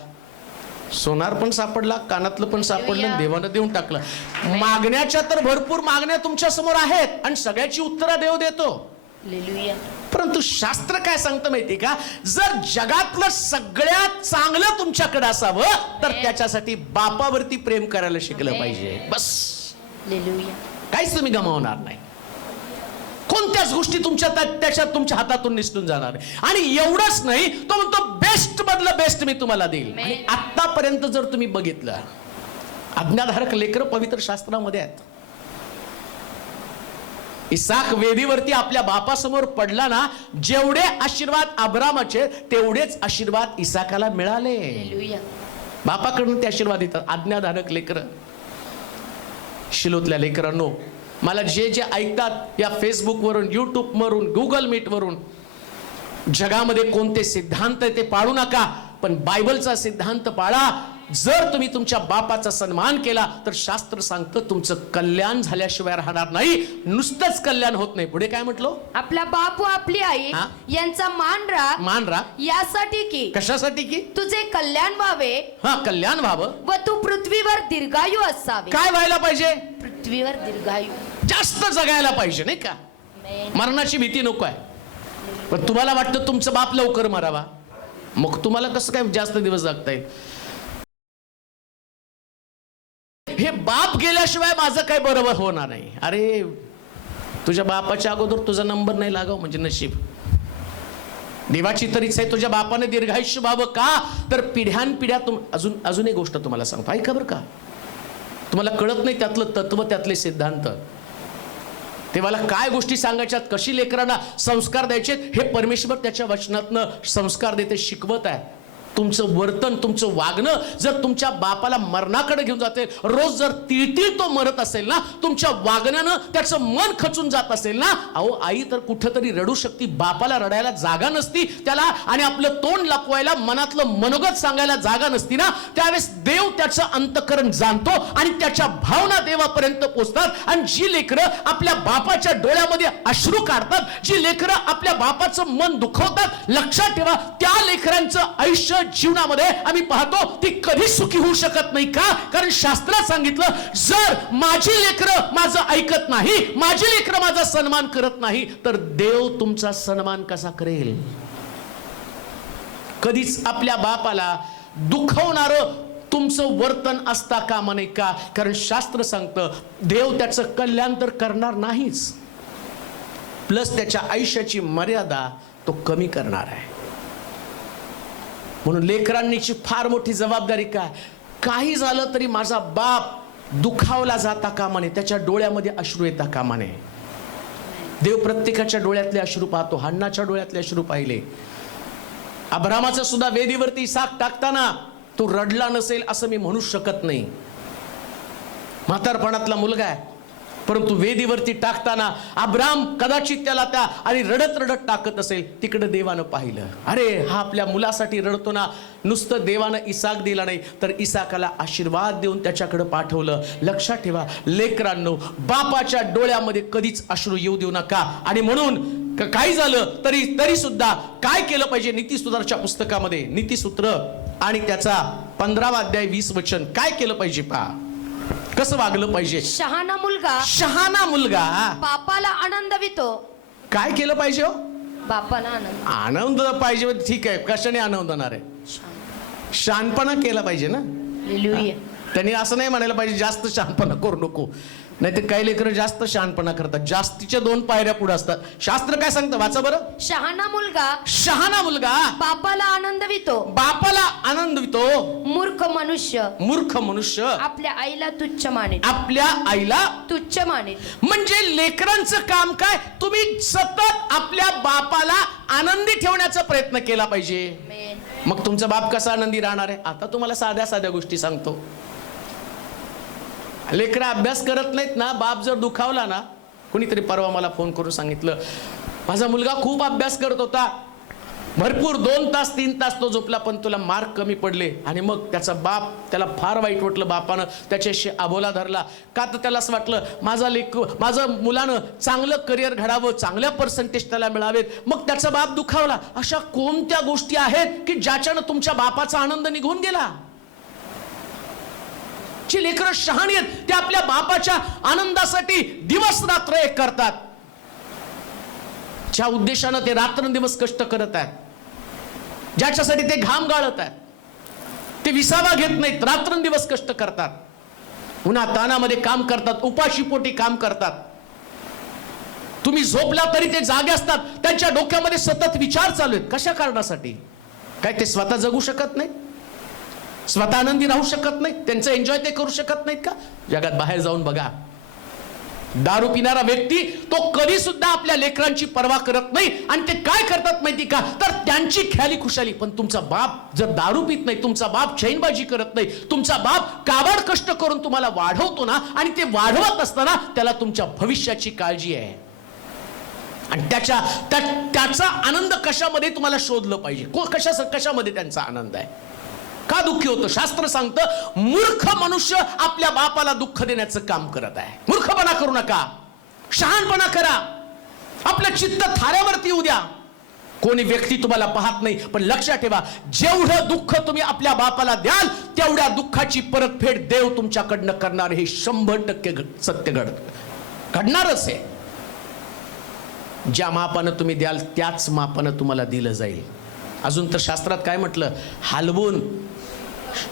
सोनार पण सापडला, कानातलं पण सापडलं, देवानं देऊन टाकलं. मागण्याच्या तर भरपूर मागण्या तुमच्या समोर आहेत आणि सगळ्याची उत्तरं देव देतो. परंतु शास्त्र काय सांगतं माहिती का? जर जगातलं सगळ्यात चांगलं तुमच्याकडे असावं तर त्याच्यासाठी बापावरती प्रेम करायला शिकलं पाहिजे. बस, काहीच तुम्ही गमावणार नाही. कोणत्याच गोष्टी त्याच्यात तुमच्या हातातून निसटून जाणार नाही. आणि एवढंच नाही, तो म्हणतो बेस्ट मधलं बेस्ट मी तुम्हाला देईल. आणि आतापर्यंत जर तुम्ही बघितलं, आज्ञाधारक लेकरं पवित्र शास्त्रामध्ये आहेत. इसाक वेदीवरती आपल्या बापासमोर पडला ना, जेवढे आशीर्वाद अब्रामाचे तेवढेच आशीर्वाद इसाकाला मिळाले. बापाकडून ते आशीर्वाद येतात. आज्ञाधारक लेकरं, शिलोतल्या लेकरांनो, मला जे जे ऐकतात या फेसबुकवरून, यूट्यूबवरून, गुगल मीटवरून, जगामध्ये कोणते सिद्धांत ते पाळू नका, पण बायबलचा सिद्धांत पाळा. जर तुम्ही तुमच्या बापाचा सन्मान केला तर शास्त्र सांगतं तुमचं कल्याण झाल्याशिवाय राहणार नाही. नुसतंच कल्याण होत नाही. पुढे काय म्हटलं? आपला बाप व आपली आई यांचा मान राख यासाठी की. कशासाठी की? तुझे कल्याण व्हावे. कल्याण व्हावं व तू पृथ्वीवर दीर्घायू असावे. काय व्हायला पाहिजे? पृथ्वीवर दीर्घायू, जास्त जगायला पाहिजे, नाही का? मरणाची भीती नको आहे. पण तुम्हाला वाटतं तुमचं बाप लवकर मरावा, मग तुम्हाला कसं काय जास्त दिवस जगता येईल? हे बाप गेल्याशिवाय माझं काय बरोबर होणार नाही. अरे तुझ्या बापाच्या अगोदर तुझा नंबर नाही लागाव म्हणजे नशीब. देवाची तरीच आहे तुझ्या बापाने दीर्घायुष्य व्हावं. का तर पिढ्यानपिढ्या अजून एक गोष्ट तुम्हाला सांगतो, ऐका बरं का. तुम्हाला कळत नाही त्यातलं तत्व, त्यातले सिद्धांत. तेव्हाला काय गोष्टी सांगायच्यात, कशी लेकरांना संस्कार द्यायचे, हे परमेश्वर त्याच्या वचनातनं संस्कार देते, शिकवत आहे. तुमचं वर्तन, तुमचं वागणं जर तुमच्या बापाला मरणाकडे घेऊन जाते, रोज जर तिळतिळ तो मरत असेल ना, तुमच्या वागण्यानं त्याचं मन खचून जात असेल ना, अहो आई तर कुठंतरी रडू शकती, बापाला रडायला जागा नसती त्याला, आणि आपलं तोंड लपवायला, मनातलं मनोगत सांगायला जागा नसती ना, त्यावेळेस देव त्याचं अंतःकरण जाणतो आणि त्याच्या भावना देवापर्यंत पोहोचतात. आणि जी लेकरं आपल्या बापाच्या डोळ्यामध्ये अश्रू काढतात, जी लेकरं आपल्या बापाचं मन दुखवतात, लक्षात ठेवा त्या लेकरांचं आयुष्य जीवनामध्ये आम्ही पाहतो ती कधी सुखी होऊ शकत नाही. का? कारण शास्त्रात सांगितलं, जर माझी लेकरं माझं ऐकत नाही, माझी लेकरं माझा सन्मान करत नाही, तर देव तुमचा सन्मान कसा करेल? कधीच आपल्या बापाला दुखवणारं तुमचं वर्तन असता कामा नये का? कारण शास्त्र सांगतं देव त्याचं कल्याण तर करणार नाहीच, प्लस त्याच्या आयुष्याची मर्यादा तो कमी करणार आहे. म्हणून लेकरांनीची फार मोठी जबाबदारी काय? काही झालं तरी माझा बाप दुखावला जाता कामा नये, त्याच्या डोळ्यामध्ये अश्रू येता कामा नये. देव प्रत्येकाच्या डोळ्यातले अश्रू पाहतो. हन्नाच्या डोळ्यातले अश्रू पाहिले. अब्रामाचा सुद्धा वेदीवरती इसाक टाकताना तो रडला नसेल असं मी म्हणू शकत नाही. म्हातारपणातला मुलगा आहे, परंतु वेदीवरती टाकताना अब्राम कदाचित त्याला त्या आणि रडत रडत टाकत असेल, तिकडे देवानं पाहिलं. अरे हा आपल्या मुलासाठी रडतो ना. नुसतं देवानं इसाक दिला नाही, तर इसाकाला आशीर्वाद देऊन त्याच्याकडे पाठवलं. लक्षात ठेवा लेकरांनो, बापाच्या डोळ्यामध्ये कधीच अश्रू येऊ देऊ नका. आणि म्हणून काही झालं तरी सुद्धा काय केलं पाहिजे? नीतिसूत्राच्या पुस्तकामध्ये नीतिसूत्र आणि त्याचा 15वा अध्याय 20 वचन काय केलं पाहिजे पहा. कसं वागलं पाहिजे? शहाणा मुलगा बापाला आनंदवितो. काय केलं पाहिजे हो? बापाला आनंद पाहिजे. ठीक आहे, कशाने आनंद होणार आहे? शहाणपणा केला पाहिजे ना. त्यांनी असं नाही म्हणायला पाहिजे जास्त शहाणपणा करू नको, नाही तर काही लेकरं जास्त शहाणपणा करतात, जास्तीच्या 2 पायऱ्या पुढे असतात. शास्त्र काय सांगतं वाचा बरं. शहाणा मुलगा बापाला आनंदवितो. मूर्ख मनुष्य आपल्या आईला तुच्छ मानित. म्हणजे लेकरांचं काम काय? तुम्ही सतत आपल्या बापाला आनंदी ठेवण्याचा प्रयत्न केला पाहिजे. मग तुमचा बाप कसा आनंदी राहणार आहे? आता तुम्हाला साध्या गोष्टी सांगतो. लेकरं अभ्यास करत नाहीत ना, बाप जर दुखावला ना. कुणीतरी परवा मला फोन करून सांगितलं, माझा मुलगा खूप अभ्यास करत होता, भरपूर 2 तास 3 तास तो झोपला, पण तुला मार्क कमी पडले. आणि मग त्याचा बाप, त्याला फार वाईट वाटलं. बापानं त्याच्याशी अबोला धरला का? तर त्याला असं वाटलं माझं मुलानं चांगलं करिअर घडावं, चांगल्या पर्सेंटेज त्याला मिळावेत. मग त्याचा बाप दुखावला. अशा कोणत्या गोष्टी आहेत की ज्याच्यानं तुमच्या बापाचा आनंद निघून गेला? जी लेकरं शहाणी आहेत ते आपल्या बापाच्या आनंदासाठी दिवस रात्र एक करतात. ज्या उद्देशानं ते रात्रंदिवस कष्ट करत आहेत, ज्याच्यासाठी ते घाम गाळत आहेत, ते विसावा घेत नाहीत, रात्रंदिवस कष्ट करतात, उन्हा तानामध्ये काम करतात, उपाशीपोटी काम करतात. तुम्ही झोपला तरी ते जागे असतात. त्यांच्या डोक्यामध्ये सतत विचार चालू आहेत. कशा कारणासाठी? काय ते स्वतः जगू शकत नाही? स्वतः आनंदी राहू शकत नाही? त्यांचं एन्जॉय ते करू शकत नाहीत का? जगात बाहेर जाऊन बघा, दारू पिणारा व्यक्ती तो कधी सुद्धा आपल्या लेकरांची पर्वा करत नाही. आणि ते काय करतात माहिती का? तर त्यांची ख्याली खुशाली. पण तुमचा बाप जर दारू पित नाही, तुमचा बाप चैनबाजी करत नाही, तुमचा बाप काबाड कष्ट करून तुम्हाला वाढवतो ना, आणि ते वाढवत असताना त्याला तुमच्या भविष्याची काळजी आहे. आणि त्याचा आनंद कशामध्ये तुम्हाला शोधलं पाहिजे? कशामध्ये त्यांचा आनंद आहे? का दुःखी होतं? शास्त्र सांगतं मूर्ख मनुष्य आपल्या बापाला दुःख देण्याचं काम करत आहे. मूर्खपणा करू नका, शहाणपणा करा, आपलं चित्त थाऱ्यावरती येऊ द्या. कोणी व्यक्ती तुम्हाला पाहत नाही, पण लक्षात ठेवा, जेवढं दुःख तुम्ही आपल्या बापाला द्याल तेवढ्या दुःखाची परतफेड देव तुमच्याकडनं करणार. हे 100% सत्य घडणारच आहे. ज्या मापानं तुम्ही द्याल त्याच मापानं तुम्हाला दिलं जाईल. अजून तर शास्त्रात काय म्हटलं? हलवून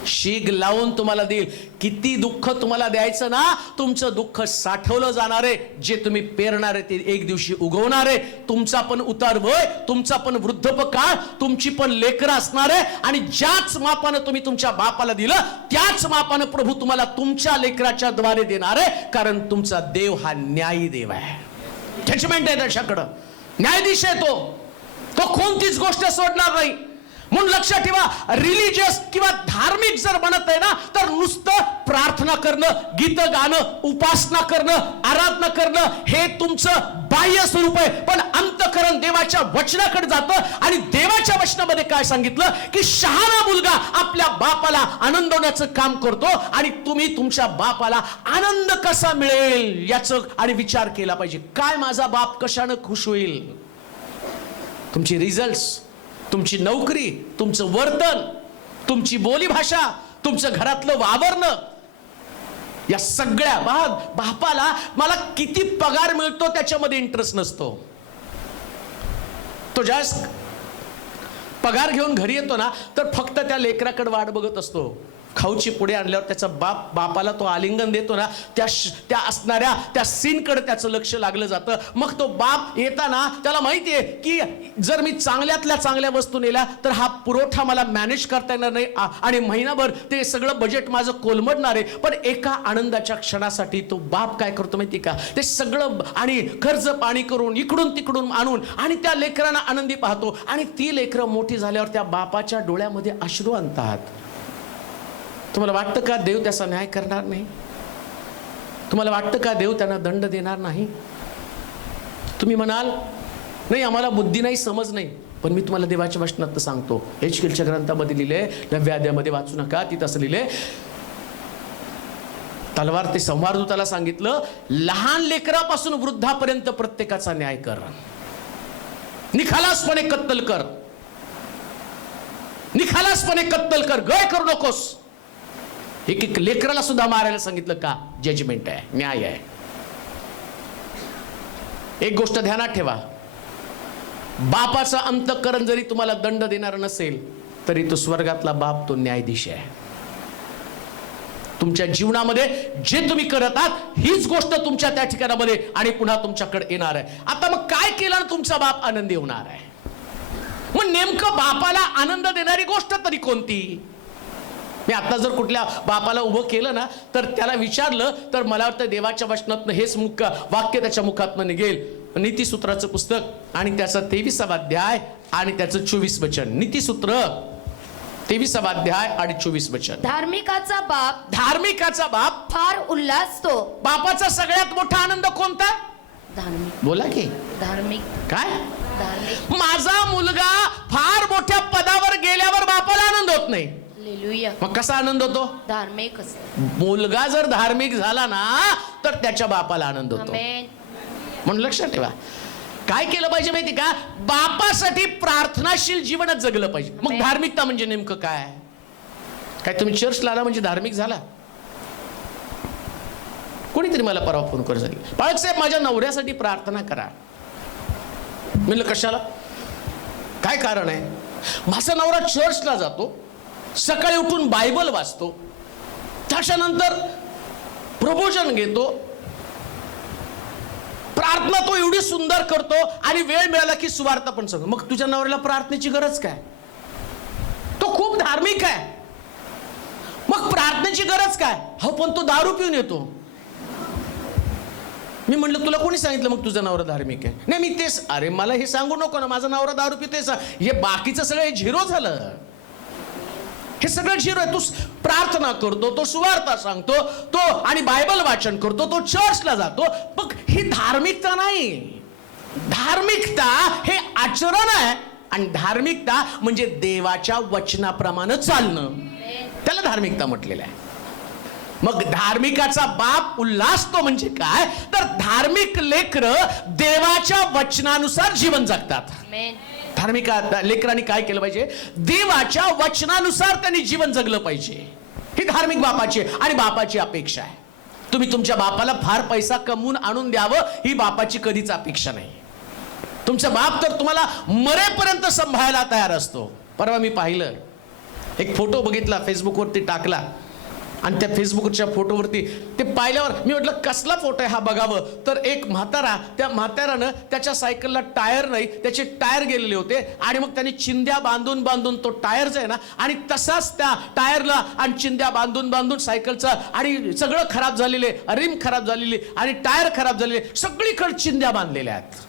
शीग लावून तुम्हाला देईल. किती दुःख तुम्हाला द्यायचं ना, तुमचं दुःख साठवलं जाणार आहे. जे तुम्ही पेरणार आहे ते एक दिवशी उगवणार आहे. तुमचा पण उतार वय, तुमचा पण वृद्धपकाळ, तुमची पण लेकरं असणार आहे. आणि ज्याच मापानं तुम्ही तुमच्या बापाला दिलं त्याच मापानं प्रभू तुम्हाला तुमच्या लेकराच्या द्वारे देणार आहे. कारण तुमचा देव हा न्यायी देव आहे. जजमेंट आहे त्याच्याकडं, न्यायाधीश आहे तो कोणतीच गोष्ट सोडणार नाही. म्हणून लक्षात ठेवा, रिलीजियस किंवा धार्मिक जर म्हणत आहे ना, तर नुसतं प्रार्थना करणं, गीत गाणं, उपासना करणं, आराधना करणं हे तुमचं बाह्य स्वरूप आहे. पण अंतःकरण देवाच्या वचनाकडे जातं. आणि देवाच्या वचनामध्ये काय सांगितलं की शहाणा मुलगा आपल्या बापाला आनंदवण्याचं काम करतो. आणि तुम्ही तुमच्या बापाला आनंद कसा मिळेल याचं आणि विचार केला पाहिजे. काय माझा बाप कशानं खुश होईल? तुमची रिझल्ट्स, तुमची नोकरी, तुमचं वर्तन, तुमची बोली भाषा, तुमचं घरातलं वावरणं, या सगळ्या बापाला मला किती पगार मिळतो त्याच्यामध्ये इंटरेस्ट नसतो. तो जास्त पगार घेऊन घरी येतो ना, तर फक्त त्या लेकराकडे वाट बघत असतो. खाऊची पुढे आणल्यावर त्याचा बापाला तो आलिंगन देतो ना, त्या असणाऱ्या त्या सीनकडे त्याचं लक्ष लागलं जातं. मग तो बाप येताना त्याला माहितीये की जर मी चांगल्यातल्या चांगल्या वस्तू नेल्या तर हा पुरवठा मला मॅनेज करता येणार नाही आणि महिनाभर ते सगळं बजेट माझं कोलमडणार आहे. पण एका आनंदाच्या क्षणासाठी तो बाप काय करतो माहिती का, ते सगळं आणि कर्ज पाणी करून इकडून तिकडून आणून आणि त्या लेकरांना आनंदी पाहतो. आणि ती लेकरं मोठी झाल्यावर त्या बापाच्या डोळ्यामध्ये अश्रू आणतात. तुम्हाला वाटतं का देव त्याचा न्याय करणार नाही? तुम्हाला वाटतं का देव त्यांना दंड देणार नाही? तुम्ही म्हणाल नाही आम्हाला बुद्धी नाही, समज नाही. पण मी तुम्हाला देवाच्या वचनात सांगतो, एचकेलच्या ग्रंथामध्ये लिहिले, नवव्या अध्यायामध्ये वाचू नका, तिथं असं लिहिले, तलवार ते संहारदूताला सांगितलं, लहान लेकरापासून वृद्धापर्यंत प्रत्येकाचा न्याय कर, निखालासपणे कत्तल कर, निखालासपणे कत्तल कर, गय करू नकोस. एक लेकराला सुद्धा मारायला सांगितलं का? जजमेंट आहे, न्याय आहे. एक गोष्ट ध्यानात ठेवा, बापाचं अंतःकरण जरी तुम्हाला दंड देणार नसेल तरी तो स्वर्गातला बाप तो न्यायाधीश आहे. तुमच्या जीवनामध्ये जे तुम्ही करत आहात हीच गोष्ट तुमच्या त्या ठिकाणामध्ये आणि पुन्हा तुमच्याकडे येणार आहे. आता मग काय केलं तुमचा बाप आनंदी होणार आहे? मग नेमकं बापाला आनंद देणारी गोष्ट तरी कोणती? मी आता जर कुठल्या बापाला उभं केलं ना तर त्याला विचारलं तर मला वाटतं देवाच्या वचनातनं हेच वाक्य त्याच्या मुखातनं निघेल. नीतिसूत्राचं पुस्तक आणि त्याचा 23वा अध्याय आणि त्याचं 24 वचन. नीतिसूत्र 23वा अध्याय आणि 24 वचन. धार्मिकाचा बाप फार उल्हासतो. बापाचा सगळ्यात मोठा आनंद कोणता? धार्मिक. बोला की धार्मिक. काय? धार्मिक. माझा मुलगा फार मोठ्या पदावर गेल्यावर बापाला आनंद होत नाही. मग कसा आनंद होतो? धार्मिक. मुलगा जर धार्मिक झाला ना तर त्याच्या बापाला आनंद होतो. म्हणून लक्षात ठेवा, काय केलं पाहिजे माहिती का? बापासाठी प्रार्थनाशील जीवनच जगलं पाहिजे. मग धार्मिकता म्हणजे नेमकं काय? काय तुम्ही चर्चला आला म्हणजे धार्मिक झाला? कोणीतरी मला परवा फोन करून सांगितलं, पाळक साहेब माझ्या नवऱ्यासाठी प्रार्थना करा. म्हणलं कशाला? काय कारण आहे? माझा नवरा चर्चला जातो, सकाळी उठून बायबल वाचतो, त्याच्यानंतर प्रबोधन घेतो, प्रार्थना तो एवढी सुंदर करतो आणि वेळ मिळाला की सुवार्ता पण सांगतो. मग तुझ्या नवऱ्याला प्रार्थनेची गरज काय? तो खूप धार्मिक आहे, मग प्रार्थनेची गरज काय? हो पण तो दारू पिऊन येतो. मी म्हटलं तुला कोणी सांगितलं मग तुझा नवरा धार्मिक आहे? नाही मी तेच, अरे मला हे सांगू नको ना, माझा नवरा दारू पितोय हे बाकीचं सगळं झिरो झालं. हे सगळं झिरो आहे. तू प्रार्थना करतो, तो सुवार्ता सांगतो, तो आणि बायबल वाचन करतो, तो चर्चला जातो, मग ही धार्मिकता नाही. धार्मिकता हे आचरण आहे आणि धार्मिकता म्हणजे देवाच्या वचनाप्रमाणे चालणं, त्याला धार्मिकता म्हटलेलं आहे. मग धार्मिकाचा बाप उल्हासतो म्हणजे काय? तर धार्मिक लेकरं देवाच्या वचनानुसार जीवन जगतात. धार्मिक लेकरांनी काय केलं पाहिजे? देवाच्या वचनानुसार त्यांनी जीवन जगलं पाहिजे. ही धार्मिक बापाची आणि बापाची अपेक्षा आहे. तुम्ही तुमच्या बापाला फार पैसा कमवून आणून द्यावं ही बापाची कधीच अपेक्षा नाही. तुमचा बाप तर तुम्हाला मरेपर्यंत सांभाळायला तयार असतो. परवा मी पाहिलं, एक फोटो बघितला, फेसबुकवरती टाकला आणि त्या फेसबुकच्या फोटोवरती ते पाहिल्यावर मी म्हटलं कसला फोटो आहे हा बघावं. तर एक म्हातारा, त्या म्हातारानं त्याच्या सायकलला टायर नाही, त्याचे टायर गेलेले होते आणि मग त्यांनी चिंध्या बांधून बांधून तो टायर जो आहे ना आणि तसाच त्या टायरला आणि चिंध्या बांधून बांधून सायकलचा आणि सगळं खराब झालेले, रिम खराब झालेली आणि टायर खराब झालेले, सगळीकडे चिंध्या बांधलेल्या आहेत.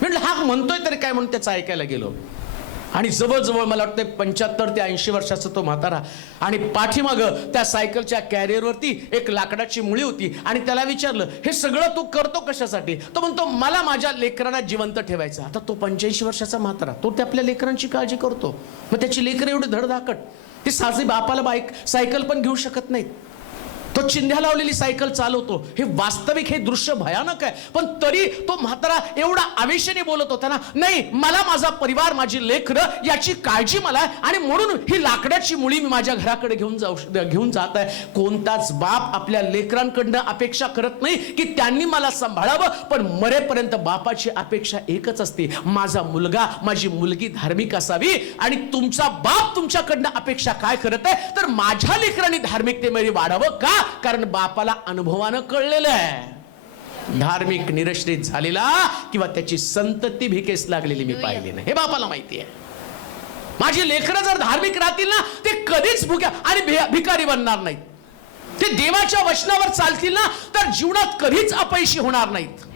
म्हटलं हा म्हणतोय तरी काय म्हणून त्याचं ऐकायला गेलो आणि जवळजवळ मला वाटतं 75 ते 80 वर्षाचा तो म्हातारा आणि पाठीमागं त्या सायकलच्या कॅरियरवरती एक लाकडाची मुळी होती आणि त्याला विचारलं हे सगळं तू करतो कशासाठी? तो म्हणतो मला माझ्या लेकरांना जिवंत ठेवायचं. आता तो 85 वर्षाचा म्हातारा, तो त्या आपल्या लेकरांची काळजी करतो. मग त्याची लेकरं एवढी धडधाकट, ती साधी बापाला सायकल पण घेऊ शकत नाहीत. तो चिंध्या लावलेली सायकल चालवतो. हे वास्तविक, हे दृश्य भयानक आहे. पण तरी तो म्हातारा एवढा आवेशाने बोलत होता ना, नाही मला माझा परिवार, माझी लेकरं याची काळजी मला आहे, आणि म्हणून ही लाकडाची मुळी मी माझ्या घराकडे घेऊन जात आहे. कोणताच बाप आपल्या लेकरांकडनं अपेक्षा करत नाही की त्यांनी मला सांभाळावं, पण मरेपर्यंत बापाची अपेक्षा एकच असते, माझा मुलगा, माझी मुलगी धार्मिक असावी. आणि तुमचा बाप तुमच्याकडनं अपेक्षा काय करत आहे, तर माझ्या लेकरांनी धार्मिकतेमध्ये वाढावं. का? कारण बापाला अनुभवानं कळलेलं आहे, धार्मिक निरश्रित झालेला किंवा त्याची संतती भिकेस लागलेली मी पाहिली नाही. हे बापाला माहिती आहे. माझी लेकरं जर धार्मिक राहतील ना, ते कधीच भुक्या आणि भिकारी बनणार नाहीत. ते देवाच्या वचनावर चालतील ना, तर जीवनात कधीच अपयशी होणार नाहीत.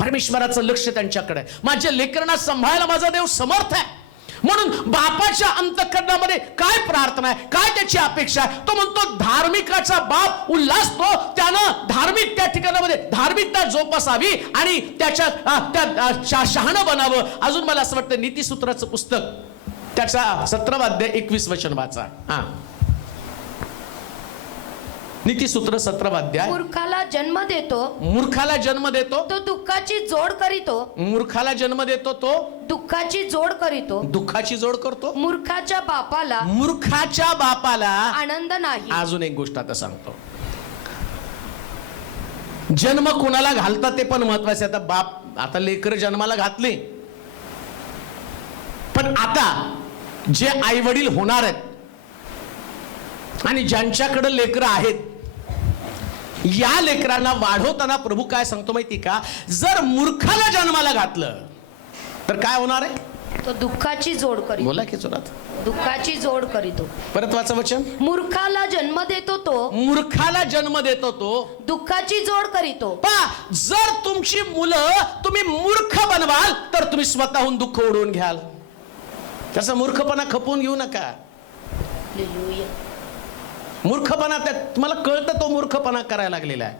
परमेश्वराचं लक्ष त्यांच्याकडे आहे. माझ्या लेकरांना सांभाळायला माझा देव समर्थ आहे. म्हणून बापाच्या अंतःकरणामध्ये काय प्रार्थना आहे, काय त्याची अपेक्षा आहे, तो म्हणतो धार्मिकाचा बाप उल्हासतो, त्यानं धार्मिक त्या ठिकाणामध्ये धार्मिकता जोपासावी आणि त्याच्या शहाणं बनावं. अजून मला असं वाटतं नीतिसूत्राचं पुस्तक त्याचा 17वा अध्याय 21 वचन वाचा. नीतिसूत्र 17वा अध्याय. मूर्खाला जन्म देतो, मूर्खाला जन्म देतो तो दुःखाची जोड करीतो. मूर्खाला जन्म देतो तो दुःखाची जोड करीतो. दुःखाची जोड करतो. मूर्खाच्या बापाला आनंद नाही. अजून एक गोष्ट आता सांगतो. जन्म कोणाला घालतात ते पण महत्वाचे. आता बाप, आता लेकर जन्माला घातले, पण आता जे आई वडील होणार आहेत आणि ज्यांच्याकडे लेकरं आहेत, या लेकरांना वाढवताना प्रभू काय सांगतो माहिती का, जर मूर्खाला जन्माला घातलं तर काय होणार आहे, तो दुःखाची जोड करीतो. बोला की जोरात. दुःखाची जोड करीतो. परत वाचा वचन. मूर्खाला जन्म देतो तो, मूर्खाला जन्म देतो तो दुःखाची जोड करीतो. जर तुमची मुलं तुम्ही मूर्ख बनवाल तर तुम्ही स्वतःहून दुःख ओढवून घ्याल. त्याचा मूर्खपणा खपवून घेऊ नका. मूर्खपणा, तुम्हाला कळतं तो मूर्खपणा करायला लागलेला आहे.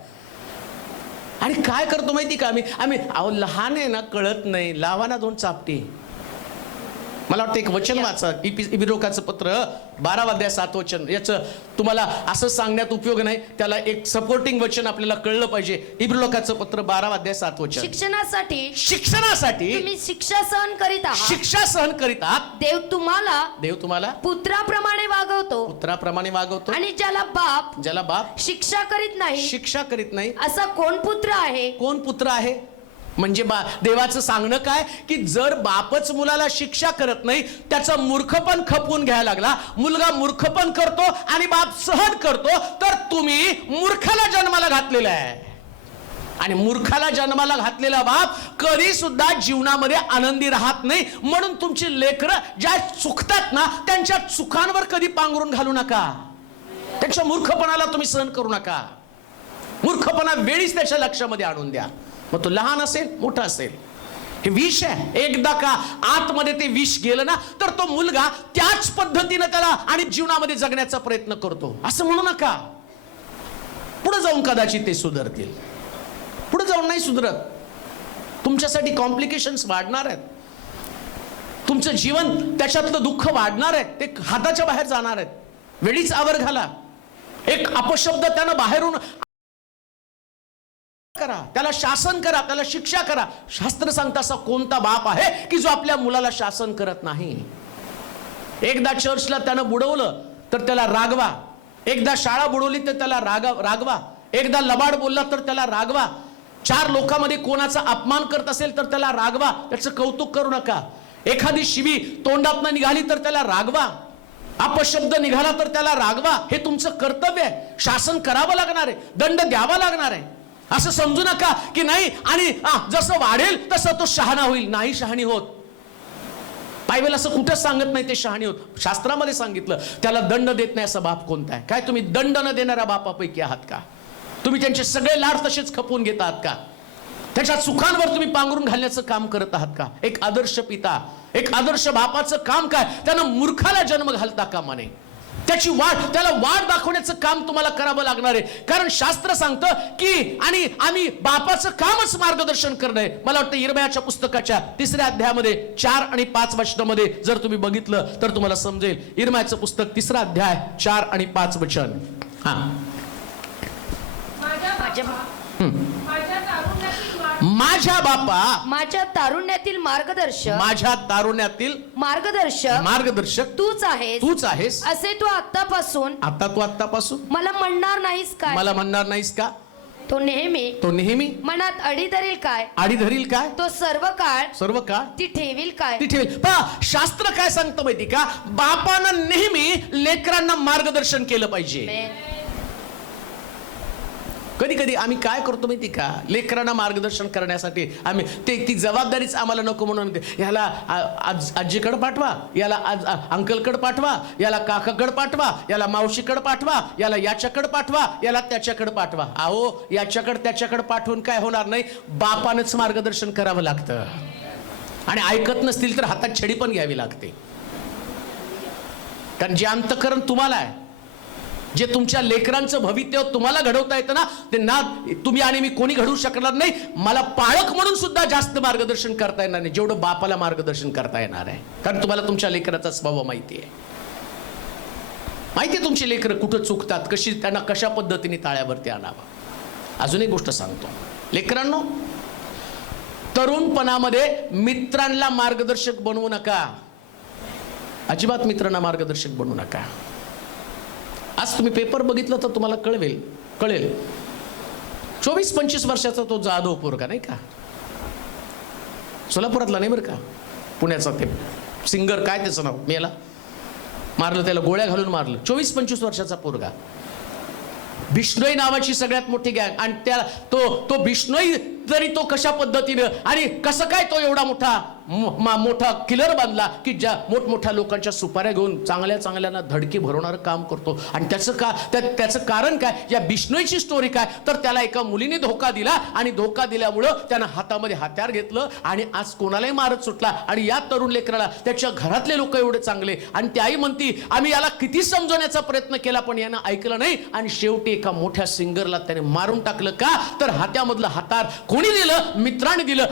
आणि काय करतो माहिती का, आम्ही लहान आहे ना, कळत नाही, लावा ना 2 चापटी. मला वाटतं एक वचन वाचा, इब्रियोकाचं पत्र 12वा अध्याय 7 वचन. याचं तुम्हाला असं सांगण्यात उपयोग नाही, त्याला एक सपोर्टिंग वचन आपल्याला कळलं पाहिजे. इब्रियोकाचं पत्र 12वा अध्याय 7 वचन. शिक्षणासाठी तुम्ही शिक्षा सहन करीत आहात. शिक्षा सहन करीत आहात. देव तुम्हाला पुत्राप्रमाणे वागवतो. आणि ज्याला बाप शिक्षा करीत नाही असा कोण पुत्र आहे. म्हणजे देवाचं सांगणं काय की जर बापच मुलाला शिक्षा करत नाही, त्याचा मूर्खपण खपवून घ्यायला लागला, मुलगा मूर्खपण करतो आणि बाप सहन करतो, तर तुम्ही मूर्खाला जन्माला घातलेला आहे. आणि मूर्खाला जन्माला घातलेला बाप कधी सुद्धा जीवनामध्ये आनंदी राहत नाही. म्हणून तुमची लेकरं ज्या चुकतात ना, त्यांच्या चुकांवर कधी पांघरून घालू नका. त्याच्या मूर्खपणाला तुम्ही सहन करू नका. मूर्खपणा वेळीच त्याच्या लक्षामध्ये आणून द्या. मग तो लहान असेल, मोठा असेल, हे विष आहे. एकदा का आतमध्ये ते विष गेलं ना, तर तो मुलगा त्याच पद्धतीने त्याला आणि जीवनामध्ये जगण्याचा प्रयत्न करतो. असं म्हणू नका. पुढे जाऊन कदाचित ते सुधारतील, पुढे जाऊन नाही सुधरत. तुमच्यासाठी कॉम्प्लिकेशन्स वाढणार आहेत. तुमचं जीवन त्याच्यातलं दुःख वाढणार आहे. ते हाताच्या बाहेर जाणार आहेत. वेळीच आवर घाला. एक अपशब्द त्यानं बाहेरून करा, त्याला शासन करा, त्याला शिक्षा करा. शास्त्र सांगतं असा कोणता बाप आहे की जो आपल्या मुलाला शासन करत नाही. एकदा चर्चला त्यानं बुडवलं तर त्याला रागवा. एकदा शाळा बुडवली तर त्याला रागवा. एकदा लबाड बोलला तर त्याला रागवा. 4 लोकांमध्ये कोणाचा अपमान करत असेल तर त्याला रागवा. त्याचं कौतुक करू नका. एखादी शिवी तोंडातनं निघाली तर त्याला रागवा. अपशब्द निघाला तर त्याला रागवा. हे तुमचं कर्तव्य आहे. शासन करावं लागणार आहे, दंड द्यावा लागणार आहे. असं समजू नका की नाही आणि जसं वाढेल तसं तो शहाणा होईल. नाही शहाणी होत. बायबल असं कुठंच सांगत नाही ते शहाणी होत. शास्त्रामध्ये सांगितलं त्याला दंड देत नाही असा बाप कोणता आहे. काय तुम्ही दंड न देणाऱ्या बापापैकी आहात का? तुम्ही त्यांचे सगळे लाड तसेच खपवून घेत आहात का? त्याच्या चुकांवर तुम्ही पांघरून घालण्याचं काम करत आहात का? एक आदर्श पिता, एक आदर्श बापाचं काम काय, त्यानं मूर्खाला जन्म घालता कामा नये. त्याला वाट दाखवण्याचं काम तुम्हाला करावं लागणार आहे. कारण शास्त्र सांगतं की आणि आम्ही बापाचं कामच मार्गदर्शन करणं आहे. मला वाटतं यिर्मयाच्या पुस्तकाच्या 3ऱ्या अध्यायामध्ये 4 आणि 5 वचनामध्ये जर तुम्ही बघितलं तर तुम्हाला समजेल. यिर्मयाचं पुस्तक 3रा अध्याय 4 आणि 5 वचन. माझ्या बापा माझ्या तारुण्यातील मार्गदर्शक तूच आहेस असे तू आतापासून मला म्हणणार नाहीस का तो नेहमी मनात अडी धरील काय तो सर्व काळ ती ठेवील काय पहा शास्त्र काय सांगतं माहिती का, बापानं नेहमी लेकरांना मार्गदर्शन केलं पाहिजे. कधी कधी आम्ही काय करतो माहिती का, लेकरांना मार्गदर्शन करण्यासाठी आम्ही ती जबाबदारीच आम्हाला नको म्हणून ह्याला आजीकडे पाठवा, याला अंकलकडे पाठवा, याला काकाकडे पाठवा, याला मावशीकडे पाठवा, याला याच्याकडे पाठवा, याला त्याच्याकडे पाठवा. अहो याच्याकडे त्याच्याकडे पाठवून काय होणार नाही, बापानंच मार्गदर्शन करावं लागतं. आणि ऐकत नसतील तर हातात छडी पण घ्यावी लागते. कारण जे अंतःकरण तुम्हाला आहे, जे तुमच्या लेकरांचं भवितव्य तुम्हाला घडवता येतं ना, ते ना तुम्ही आणि मी कोणी घडवू शकणार नाही. मला पालक म्हणून सुद्धा जास्त मार्गदर्शन करता येणार नाही जेवढं बापाला मार्गदर्शन करता येणार आहे. कारण तुम्हाला तुमच्या लेकराचा स्वभाव माहिती आहे तुमची लेकरं कुठं चुकतात, त्यांना कशा पद्धतीने ताळ्यावरती आणावं. अजून एक गोष्ट सांगतो लेकरांनो, तरुणपणामध्ये मित्रांना मार्गदर्शक बनवू नका, अजिबात मित्रांना मार्गदर्शक बनवू नका. आज तुम्ही पेपर बघितलं तर तुम्हाला कळेल 24-25 वर्षाचा तो जाधव पोरगा नाही का, सोलापुरातला नाही बरं का, पुण्याचा ते सिंगर, काय त्याचं नाव, मेला, मारलं त्याला, गोळ्या घालून मारलं. 24-25 वर्षाचा पोरगा, बिश्नोई नावाची सगळ्यात मोठी गँग. आणि त्याला तो बिश्नोई जरी तो कशा पद्धतीनं आणि कसं काय तो एवढा मोठा किलर बांधला की ज्या मोठमोठ्या लोकांच्या सुपाऱ्या घेऊन चांगल्याना धडकी भरवणारं काम करतो. आणि त्याचं कारण काय, या बिश्नोईची स्टोरी काय, तर त्याला एका मुलीने धोका दिला आणि धोका दिल्यामुळं त्यानं हातामध्ये हत्यार घेतलं आणि आज कोणालाही मारत सुटला. आणि या तरुण लेकराला त्याच्या घरातले लोक एवढे चांगले आणि ती आई म्हणती आम्ही याला किती समजवण्याचा प्रयत्न केला पण यानं ऐकलं नाही आणि शेवटी एका मोठ्या सिंगरला त्याने मारून टाकलं. का तर हात्यामधलं हातार कोणी दिलं, मित्रांनी दिलं.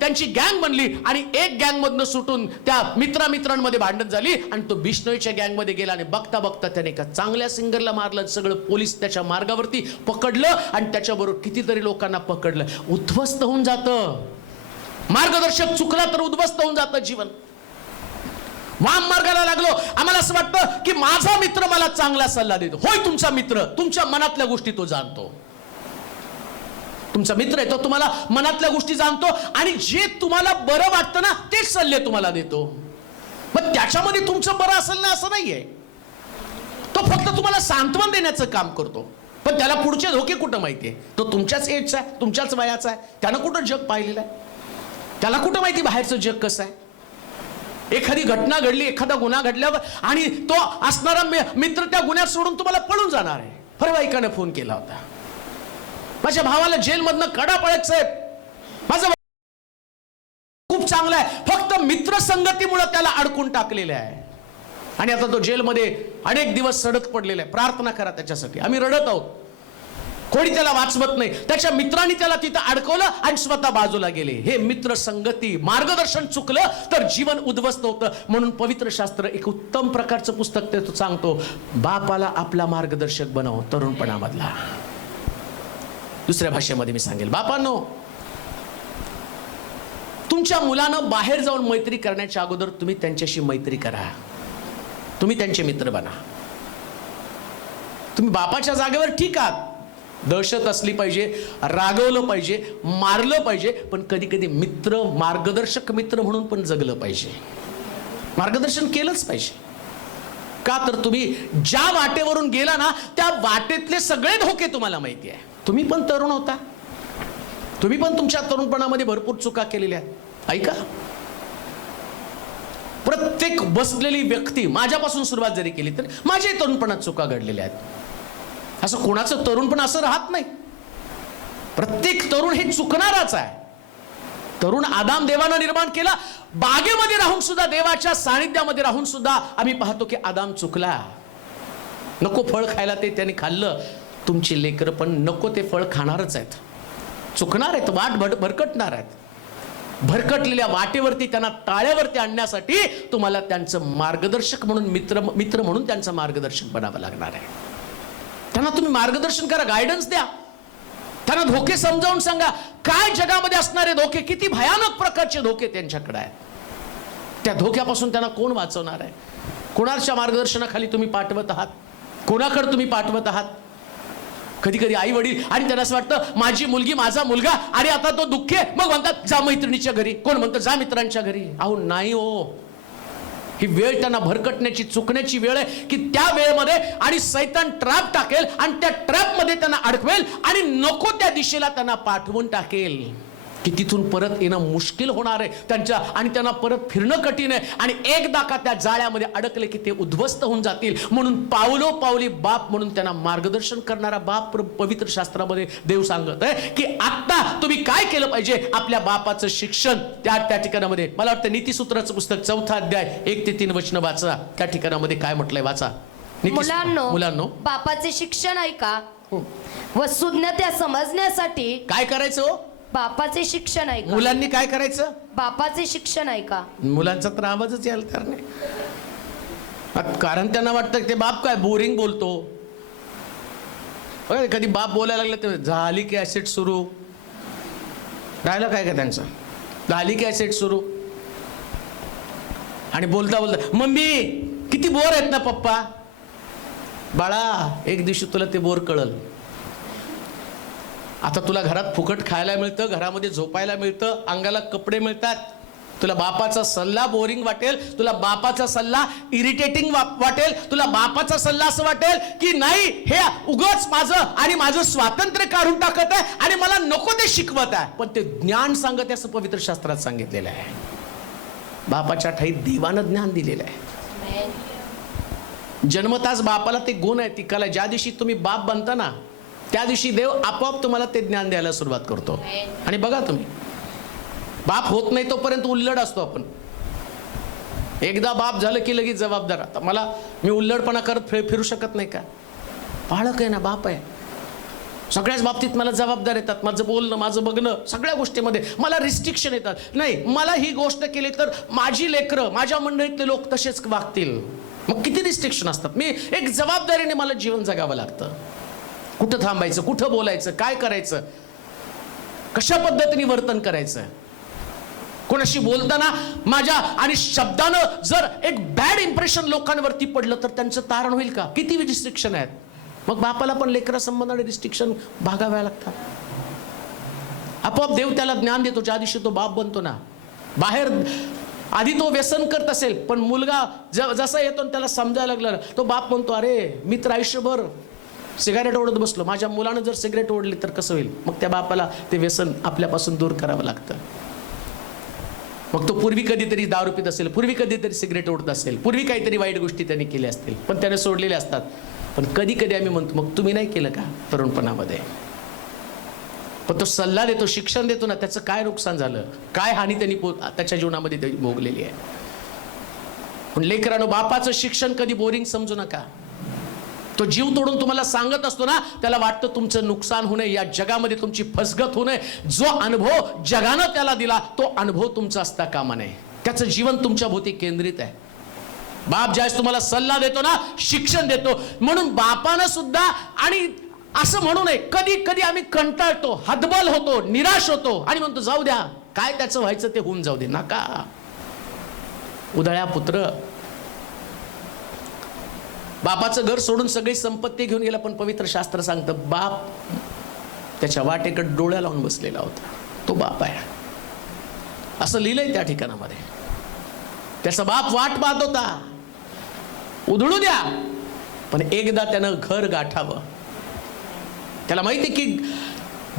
त्यांची गँग बनली आणि एक गँग मधनं सुटून त्या मित्रांमध्ये भांडण झाली आणि तो बिश्नोईच्या गँग मध्ये गेला आणि बघता त्याने एका चांगल्या सिंगरला मारलं. सगळं पोलीस त्याच्या मार्गावरती पकडलं आणि त्याच्याबरोबर कितीतरी लोकांना पकडलं. उद्ध्वस्त होऊन जातं मार्गदर्शक, चुकला तर उद्ध्वस्त होऊन जातं जीवन. वाम मार्गाला लागलो, आम्हाला असं वाटतं की माझा मित्र मला चांगला सल्ला देतो. होय, तुमचा मित्र तुमच्या मनातल्या गोष्टी तो जाणतो. तुमचा मित्र आहे तो तुम्हाला मनातल्या गोष्टी जाणतो आणि जे तुम्हाला बरं वाटतं ना तेच सल्ले तुम्हाला देतो. मग त्याच्यामध्ये तुमचं बरं असेल ना असं नाहीये, तो फक्त तुम्हाला सांत्वन देण्याचं काम करतो. पण त्याला पुढचे धोके कुठं माहितीये, तो तुमच्याच एजचा आहे, तुमच्याच वयाचा आहे. त्यानं कुठं जग पाहिलेलं आहे, त्याला कुठं माहिती बाहेरचं जग कसं आहे. एखादी घटना घडली, एखादा गुन्हा घडल्यावर आणि तो असणारा मित्र त्या गुन्ह्यात सोडून तुम्हाला पळून जाणार आहे. परवा एकाने फोन केला होता, माझ्या भावाला जेलमधनं कडा पळत साहेब, माझा खूप चांगला आहे, फक्त मित्र संगतीमुळे त्याला अडकून टाकलेले आहे आणि आता तो जेलमध्ये अनेक दिवस सडत पडलेला आहे. प्रार्थना करा त्याच्यासाठी, आम्ही रडत आहोत. कोणी त्याला वाचवत नाही, त्याच्या मित्रांनी त्याला तिथं अडकवलं आणि स्वतः बाजूला गेले. हे मित्र संगती मार्गदर्शन चुकलं तर जीवन उद्ध्वस्त होतं. म्हणून पवित्र शास्त्र एक उत्तम प्रकारचं पुस्तक ते सांगतो, बापाला आपला मार्गदर्शक बनव तरुणपणामधला. दुसऱ्या भाषेमध्ये मी सांगेल, बापांनो तुमच्या मुलानं बाहेर जाऊन मैत्री करण्याच्या अगोदर तुम्ही त्यांच्याशी मैत्री करा, तुम्ही त्यांचे मित्र बना. तुम्ही बापाच्या जागेवर ठीक आहात, दहशत असली पाहिजे, रागवलं पाहिजे, मारलं पाहिजे, पण कधी कधी मित्र, मार्गदर्शक मित्र म्हणून पण जगलं पाहिजे, मार्गदर्शन केलंच पाहिजे. का तर तुम्ही ज्या वाटेवरून गेला ना त्या वाटेतले सगळे धोके तुम्हाला माहिती आहे. तुम्ही पण तरुण होता, तुम्ही पण तुमच्या तरुणपणामध्ये भरपूर चुका केलेल्या आहेत. ऐका, प्रत्येक बसलेली व्यक्ती, माझ्यापासून सुरुवात जरी केली तर माझ्या तरुणपणात चुका घडलेल्या आहेत. असं कोणाचं तरुणपण असं राहत नाही, प्रत्येक तरुण हे चुकणाराच आहे. तरुण आदाम देवानं निर्माण केला, बागेमध्ये राहून सुद्धा, देवाच्या सानिध्यामध्ये राहून सुद्धा आम्ही पाहतो की आदाम चुकला. नको फळ खायला ते त्याने खाल्लं. तुमची लेकरं पण नको ते फळ खाणारच आहेत, चुकणार आहेत, वाट भरकटणार आहेत. भरकटलेल्या वाटेवरती त्यांना टाळ्यावरती आणण्यासाठी तुम्हाला त्यांचं मार्गदर्शक म्हणून, मित्र म्हणून त्यांचं मार्गदर्शक बनावं लागणार आहे. त्यांना तुम्ही मार्गदर्शन करा, गायडन्स द्या. त्यांना धोके समजावून सांगा. काय जगामध्ये असणारे धोके, किती भयानक प्रकारचे धोके त्यांच्याकडे आहेत. त्या धोक्यापासून त्यांना कोण वाचवणार आहे? कोणाच्या मार्गदर्शनाखाली तुम्ही पाठवत आहात? कोणाकडे तुम्ही पाठवत आहात? कधी कधी आई वडील आणि त्यांना असं वाटतं माझी मुलगी माझा मुलगा आणि आता तो दुःखी आहे, मग म्हणतात जा मैत्रिणीच्या घरी, कोण म्हणतं जा मित्रांच्या घरी. अहो नाही हो, ही वेळ त्यांना भरकटण्याची, चुकण्याची वेळ आहे की त्या वेळेमध्ये आणि सैतान ट्रॅप टाकेल आणि त्या ट्रॅप मध्ये त्यांना अडकवेल आणि नको त्या दिशेला त्यांना पाठवून टाकेल की तिथून परत येणं मुश्किल होणार आहे त्यांच्या, आणि त्यांना परत फिरणं कठीण आहे. आणि एकदा का त्या जाळ्यामध्ये अडकले की ते उद्ध्वस्त होऊन जातील. म्हणून पावलोपावली बाप म्हणून त्यांना मार्गदर्शन करणारा बाप पवित्र शास्त्रामध्ये देव सांगत आहे की आता तुम्ही काय केलं पाहिजे. आपल्या बापाचं शिक्षण त्या ठिकाणामध्ये, मला वाटतं नीतिसूत्राचं पुस्तक 4 अध्याय 1 ते 3 वचन वाचा. त्या ठिकाणामध्ये काय म्हटलंय वाचा. मुलांनो, बापाचे शिक्षण ऐका व सुज्ञता समजण्यासाठी काय करायचं. बापाचे शिक्षण ऐका. मुलांनी काय करायचं. बापाचे शिक्षण ऐका. मुलांचा तर आवाजच यायला कारण त्यांना वाटतं ते बाप काय बोरिंग बोलतो. कधी बाप बोलायला लागलं तर झाली की ऍसिड सुरू, राहिलं काय का त्यांचं, झाली की ऍसिड सुरू. आणि बोलता बोलता मम्मी किती बोर आहेत ना पप्पा. बाळा एक दिवशी तुला ते बोर कळल. आता तुला घरात फुकट खायला मिळतं, घरामध्ये झोपायला मिळतं, अंगाला कपडे मिळतात. तुला बापाचा सल्ला बोरिंग वाटेल, तुला बापाचा सल्ला इरिटेटिंग वाटेल, तुला बापाचा सल्ला असं वाटेल की नाही हे उगाच माझं आणि माझं स्वातंत्र्य काढून टाकत आहे आणि मला नको ते शिकवत आहे. पण ते ज्ञान सांगत आहे असं पवित्र शास्त्रात सांगितलेलं आहे. बापाच्या ठाईत देवानं ज्ञान दिलेलं आहे. जन्मताच बापाला ते गुण आहे, ती कला. ज्या दिवशी तुम्ही बाप बनता ना त्या दिवशी देव आपोआप तुम्हाला ते ज्ञान द्यायला सुरुवात करतो. आणि बघा तुम्ही, बाप होत नाही तोपर्यंत उल्लड असतो आपण. एकदा बाप झालं की लगेच जबाबदार. आता मी उल्लडपणा करत फिरू शकत नाही का. बाळक आहे ना, बाप आहे. सगळ्याच बाबतीत मला जबाबदार येतात. माझं बोलणं, माझं बघणं, सगळ्या गोष्टीमध्ये मला रिस्ट्रिक्शन येतात. नाही, मला ही गोष्ट केली तर माझी लेकरं, माझ्या मंडळीतले लोक तसेच वागतील. मग किती रिस्ट्रिक्शन असतात. मी एक जबाबदारीने मला जीवन जगावं लागतं. कुठं थांबायचं, कुठं बोलायचं, काय करायचं, कशा पद्धतीने वर्तन करायचं. कोणाशी बोलताना माझ्या आणि शब्दानं जर एक बॅड इम्प्रेशन लोकांवरती पडलं तर त्यांचं तारण होईल का. किती रिस्ट्रिक्शन आहेत. मग बापाला पण लेकरा संबंधाने रिस्ट्रिक्शन भागाव्या लागतात. आपोआप देव त्याला ज्ञान देतो ज्या दिवशी तो बाप बनतो ना. बाहेर आधी तो व्यसन करत असेल, पण मुलगा जसा येतो त्याला समजायला लागलं, तो बाप म्हणतो अरे मी तर आयुष्यभर सिगारेट ओढत बसलो, माझ्या मुलानं जर सिगरेट ओढली तर कसं होईल. मग त्या बापाला ते व्यसन आपल्यापासून दूर करावं लागतं. मग तो पूर्वी कधीतरी दारू पित असेल, पूर्वी कधीतरी सिगरेट ओढत असेल, पूर्वी काहीतरी वाईट गोष्टी त्यांनी केल्या असतील, पण त्याने सोडलेल्या असतात. पण कधी कधी आम्ही म्हणतो मग तुम्ही नाही केलं का तरुणपणामध्ये. पण तो सल्ला देतो, शिक्षण देतो ना, त्याचं काय नुकसान झालं, काय हानी त्यांनी त्याच्या जीवनामध्ये भोगलेली आहे. पण लेकरांनो, बापाचं शिक्षण कधी बोरिंग समजू नका. तो जीव तोडून तुम्हाला सांगत असतो ना, त्याला वाटतं तुमचं नुकसान होऊ नये, या जगामध्ये तुमची फसगत होऊ नये. जो अनुभव जगानं त्याला दिला तो अनुभव तुमचा असता कामा नये. त्याचं जीवन तुमच्या भोवती केंद्रित आहे. बाप ज्यावेळेस तुम्हाला सल्ला देतो ना, शिक्षण देतो, म्हणून बापानं सुद्धा, आणि असं म्हणू नये, कधी कधी आम्ही कंटाळतो, हतबल होतो, निराश होतो आणि म्हणतो जाऊ द्या, काय त्याचं व्हायचं ते होऊन जाऊ दे. नका. उधळ्या पुत्र बापाचं घर सोडून सगळी संपत्ती घेऊन गेला, पण पवित्र शास्त्र सांगतं बाप त्याच्या वाटेकडे डोळ्या लावून बसलेला होता. तो बाप आहे असं लिहिलंय त्या ठिकाणामध्ये. त्याचा बाप वाट पाहत होता, उधळू द्या, पण एकदा त्यानं घर गाठावं. त्याला माहिती की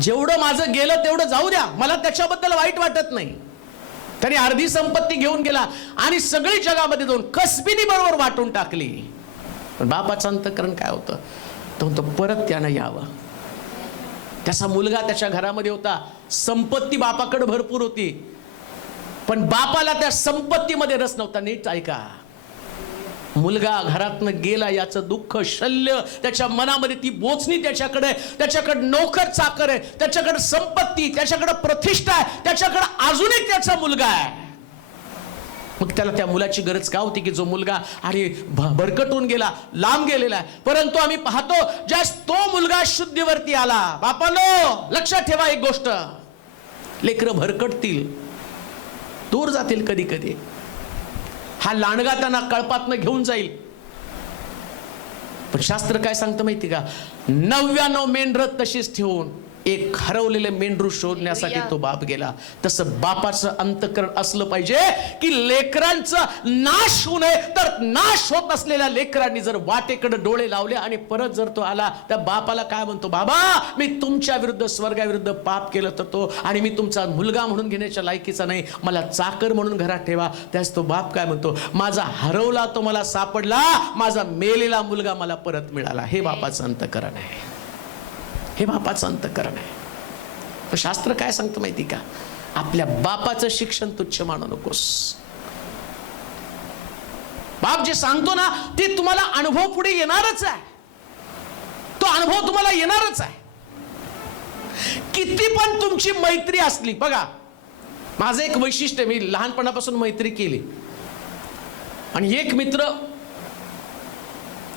जेवढं माझं गेलं तेवढं जाऊ द्या, मला त्याच्याबद्दल वाईट वाटत नाही. त्याने अर्धी संपत्ती घेऊन गेला आणि सगळी जगामध्ये जाऊन कसबीनी बरोबर वाटून टाकली. पण बापाचं अंतःकरण काय होतं, तो म्हणतो परत त्यानं यावं. त्याचा मुलगा त्याच्या घरामध्ये होता, संपत्ती बापाकडे भरपूर होती, पण बापाला त्या संपत्तीमध्ये रस नव्हता. नीट ऐका, मुलगा घरातनं गेला याचं दुःख, शल्य त्याच्या मनामध्ये, ती बोचणी त्याच्याकडे नोकर चाकर आहे, त्याच्याकडे संपत्ती, त्याच्याकडे प्रतिष्ठा आहे, त्याच्याकडे अजून एक त्याचा मुलगा आहे. मग त्याला त्या मुलाची गरज का होती की जो मुलगा आणि भरकटून गेला, लांब गेलेला आहे. परंतु आम्ही पाहतो ज्या तो मुलगा शुद्धीवरती आला. बापानो लक्षात ठेवा एक गोष्ट, लेकरं भरकटतील, दूर जातील कधी कधी. हा लांडगा त्यांना कळपातनं घेऊन जाईल. पण शास्त्र काय सांगतं माहिती का, 99 मेंढरं तशीच ठेवून एक हरवलेले मेंढरू शोधण्यासाठी तो बाप गेला. तसं बापाचं अंतःकरण असलं पाहिजे की लेकरांचा नाश होऊ नये. तर नाश होत असलेल्या लेकरांनी जर वाटेकडे डोळे लावले आणि परत जर तो आला, त्या बापाला काय म्हणतो, बाबा मी तुमच्या विरुद्ध स्वर्गाविरुद्ध पाप केलं तर तो, आणि मी तुमचा मुलगा म्हणून घेण्याच्या लायकीचा नाही, मला चाकर म्हणून घरात ठेवा. त्यास तो बाप काय म्हणतो, माझा हरवला तो मला सापडला, माझा मेलेला मुलगा मला परत मिळाला. हे बापाचं अंतःकरण आहे. हे बापाचं अंतःकरण आहे. शास्त्र काय सांगतं माहिती का, आपल्या बापाचं शिक्षण तुच्छ मानू नकोस. बाप जे सांगतो ना ते तुम्हाला अनुभव पुढे येणारच आहे. तो अनुभव तुम्हाला येणारच आहे. किती पण तुमची मैत्री असली, बघा माझं एक वैशिष्ट्य, मी लहानपणापासून मैत्री केली आणि एक मित्र,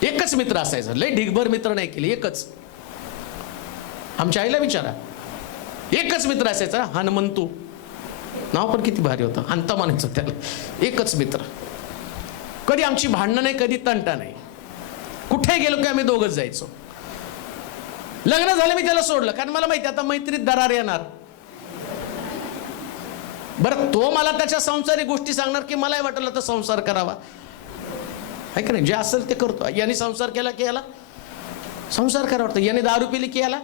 एकच मित्र असायचा, लय ढिगभर मित्र नाही केले, एकच. आमच्या आईला विचारा, एकच मित्र असायचा, हनुमंतू नाव पण किती भारी होतं, अंता म्हणायचं त्याला. एकच मित्र, कधी आमची भांडणं नाही, कधी तंटा नाही. कुठे गेलो की आम्ही दोघच जायचो. लग्न झालं मी त्याला सोडलं, कारण मला माहिती आता मैत्रीत दरार येणार. बरं तो मला त्याच्या संसारिक गोष्टी सांगणार की मलाही वाटलं तर संसार करावा, आहे का नाही. जे असेल ते करतो. याने संसार केला की याला संसार करावा वाटतं, याने दारू पिली की याला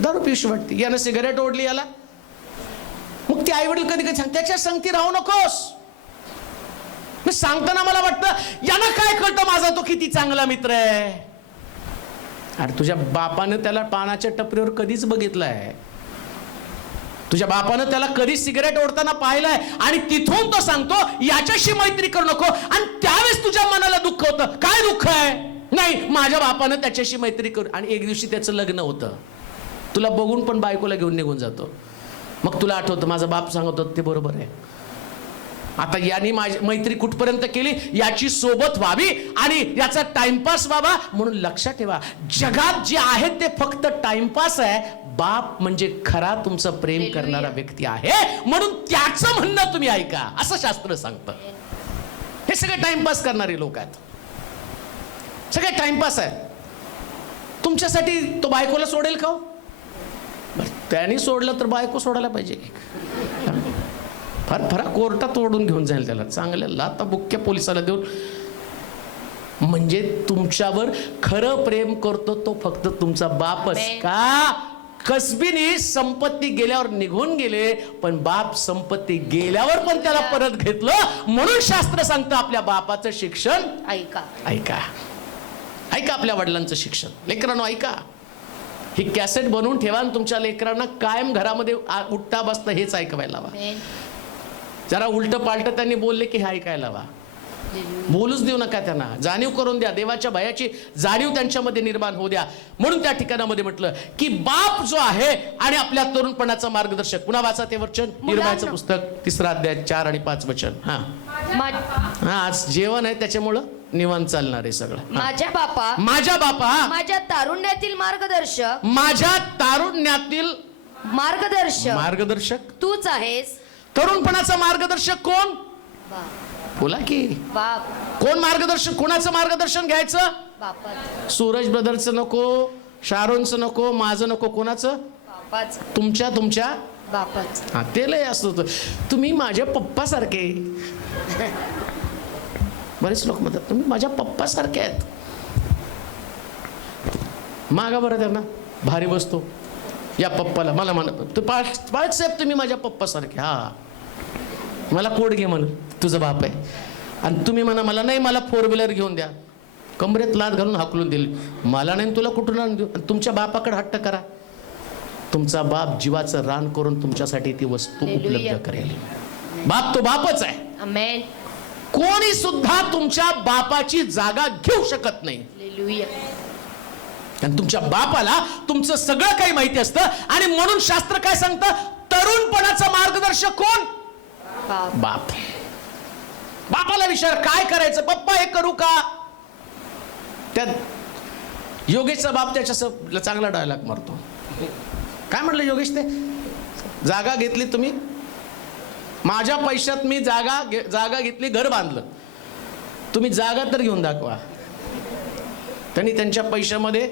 दारू पिशी वाटते, यानं सिगारेट ओढली याला. मग ते आई वडील कधी कधी सांग, त्याच्या संगती राहू नकोस. मी सांगताना मला वाटतं यानं काय कळतं माझा तो किती चांगला मित्र आहे. अरे तुझ्या बापानं त्याला पानाच्या टपरीवर कधीच बघितलंय, तुझ्या बापानं त्याला कधी सिगरेट ओढताना पाहिलंय, आणि तिथून तो सांगतो याच्याशी मैत्री करू नको. आणि त्यावेळेस तुझ्या मनाला दुःख होतं. काय दुःख आहे, नाही माझ्या बापानं त्याच्याशी मैत्री करू. आणि एक दिवशी त्याचं लग्न होतं, तुला बघून पण बायकोला घेऊन निघून जातो. मग तुला आठवतं माझा बाप सांगत होता ते बरोबर आहे. आता यांनी माझी मैत्री कुठपर्यंत केली, याची सोबत व्हावी आणि याचा टाइमपास व्हावा. म्हणून लक्षात ठेवा, जगात जे आहे ते फक्त टाइमपास आहे. बाप म्हणजे खरा तुमचं प्रेम करणारा व्यक्ती आहे, म्हणून त्याचं म्हणणं तुम्ही ऐका, असं शास्त्र सांगतं. हे सगळे टाइमपास करणारे लोक आहेत, सगळे टाइमपास आहे. तुमच्यासाठी तो बायकोला सोडेल का? त्यांनी सोडलं तर बायको सोडायला पाहिजे. फार फरा कोर्टात ओढून घेऊन जाईल त्याला, चांगल्या लाता बुक्क्या पोलिसाला देऊन. म्हणजे तुमच्यावर खरं प्रेम करतो तो फक्त तुमचा बापच का? कसबीने संपत्ती गेल्यावर निघून गेले, पण बाप संपत्ती गेल्यावर पण त्याला परत घेतलं. म्हणून शास्त्र सांगतं आपल्या बापाचं शिक्षण ऐका. ऐका ऐका आपल्या वडिलांचं शिक्षण. लेकरांनो ऐका, ही कॅसेट बनवून ठेवा आणि तुमच्या लेकरांना कायम घरामध्ये उठता बसता हेच ऐकवायला हवा. जरा उलट पालट त्यांनी बोलले की हे ऐकायला हवा. बोलूच देऊ नका त्यांना, जाणीव करून द्या. देवाच्या भयाची जाणीव त्यांच्यामध्ये निर्माण होऊ द्या. म्हणून त्या ठिकाणामध्ये म्हटलं की बाप जो आहे आणि आपल्या तरुणपणाचा मार्गदर्शक. पुन्हा वाचा ते वचन, निर्भयाचं पुस्तक 3 अध्याय 4 आणि 5 वचन. आज जेवण आहे त्याच्यामुळं निवांत चालणार आहे सगळं. माझ्या बापा माझ्या तारुण्यातील मार्गदर्शक, माझ्या तारुण्यातील मार्गदर्शक तूच आहेस. तरुणपणाचा मार्गदर्शक कोण? बोला की बाप. कोण मार्गदर्शक? कोणाचं मार्गदर्शन घ्यायचं? बापाचं. सूरज ब्रदरचं नको, शारोनचं नको, माझं नको. कोणाचं? बापाचं. तुमच्या बापाचं. हा ते लय असतं. तुम्ही माझ्या पप्पा सारखे. बरेच लोक म्हणतात तुम्ही माझ्या पप्पा सारखे आहेत. मागा बरं त्यांना भारी बसतो या पप्पाला. मला म्हणत पाळत साहेब तुम्ही माझ्या पप्पा सारखे. हा मला कोड घे म्हण, तुझं बाप आहे. आणि तुम्ही म्हणा मला नाही, मला 4 व्हीलर घेऊन द्या. कमरेत लाद घालून हाकलून दिली. मला नाही तुला कुठून आणून देऊ. तुमच्या बापाकडे हट्ट करा. तुमचा बाप जीवाचं रान करून तुमच्यासाठी ती वस्तू उपलब्ध करेल. बाप तो बापच आहे. आमेन. कोणी सुद्धा तुमच्या बापाची जागा घेऊ शकत नाही. हालेलुया. आणि तुमच्या बापाला तुमचं सगळं काही माहिती असतं. आणि म्हणून शास्त्र काय सांगतं, तरुणपणाचा मार्गदर्शक कोण? बाप. बापाला विचार काय करायचं, पप्पा हे करू का? त्या योगेशचा बाप त्याच्या चांगला डायलॉग मारतो. काय म्हटलं योगेश ते, जागा घेतली तुम्ही, माझ्या पैशात मी जागा घेतली, घर बांधलं, तुम्ही जागा तर घेऊन दाखवा. त्यांनी त्यांच्या पैशामध्ये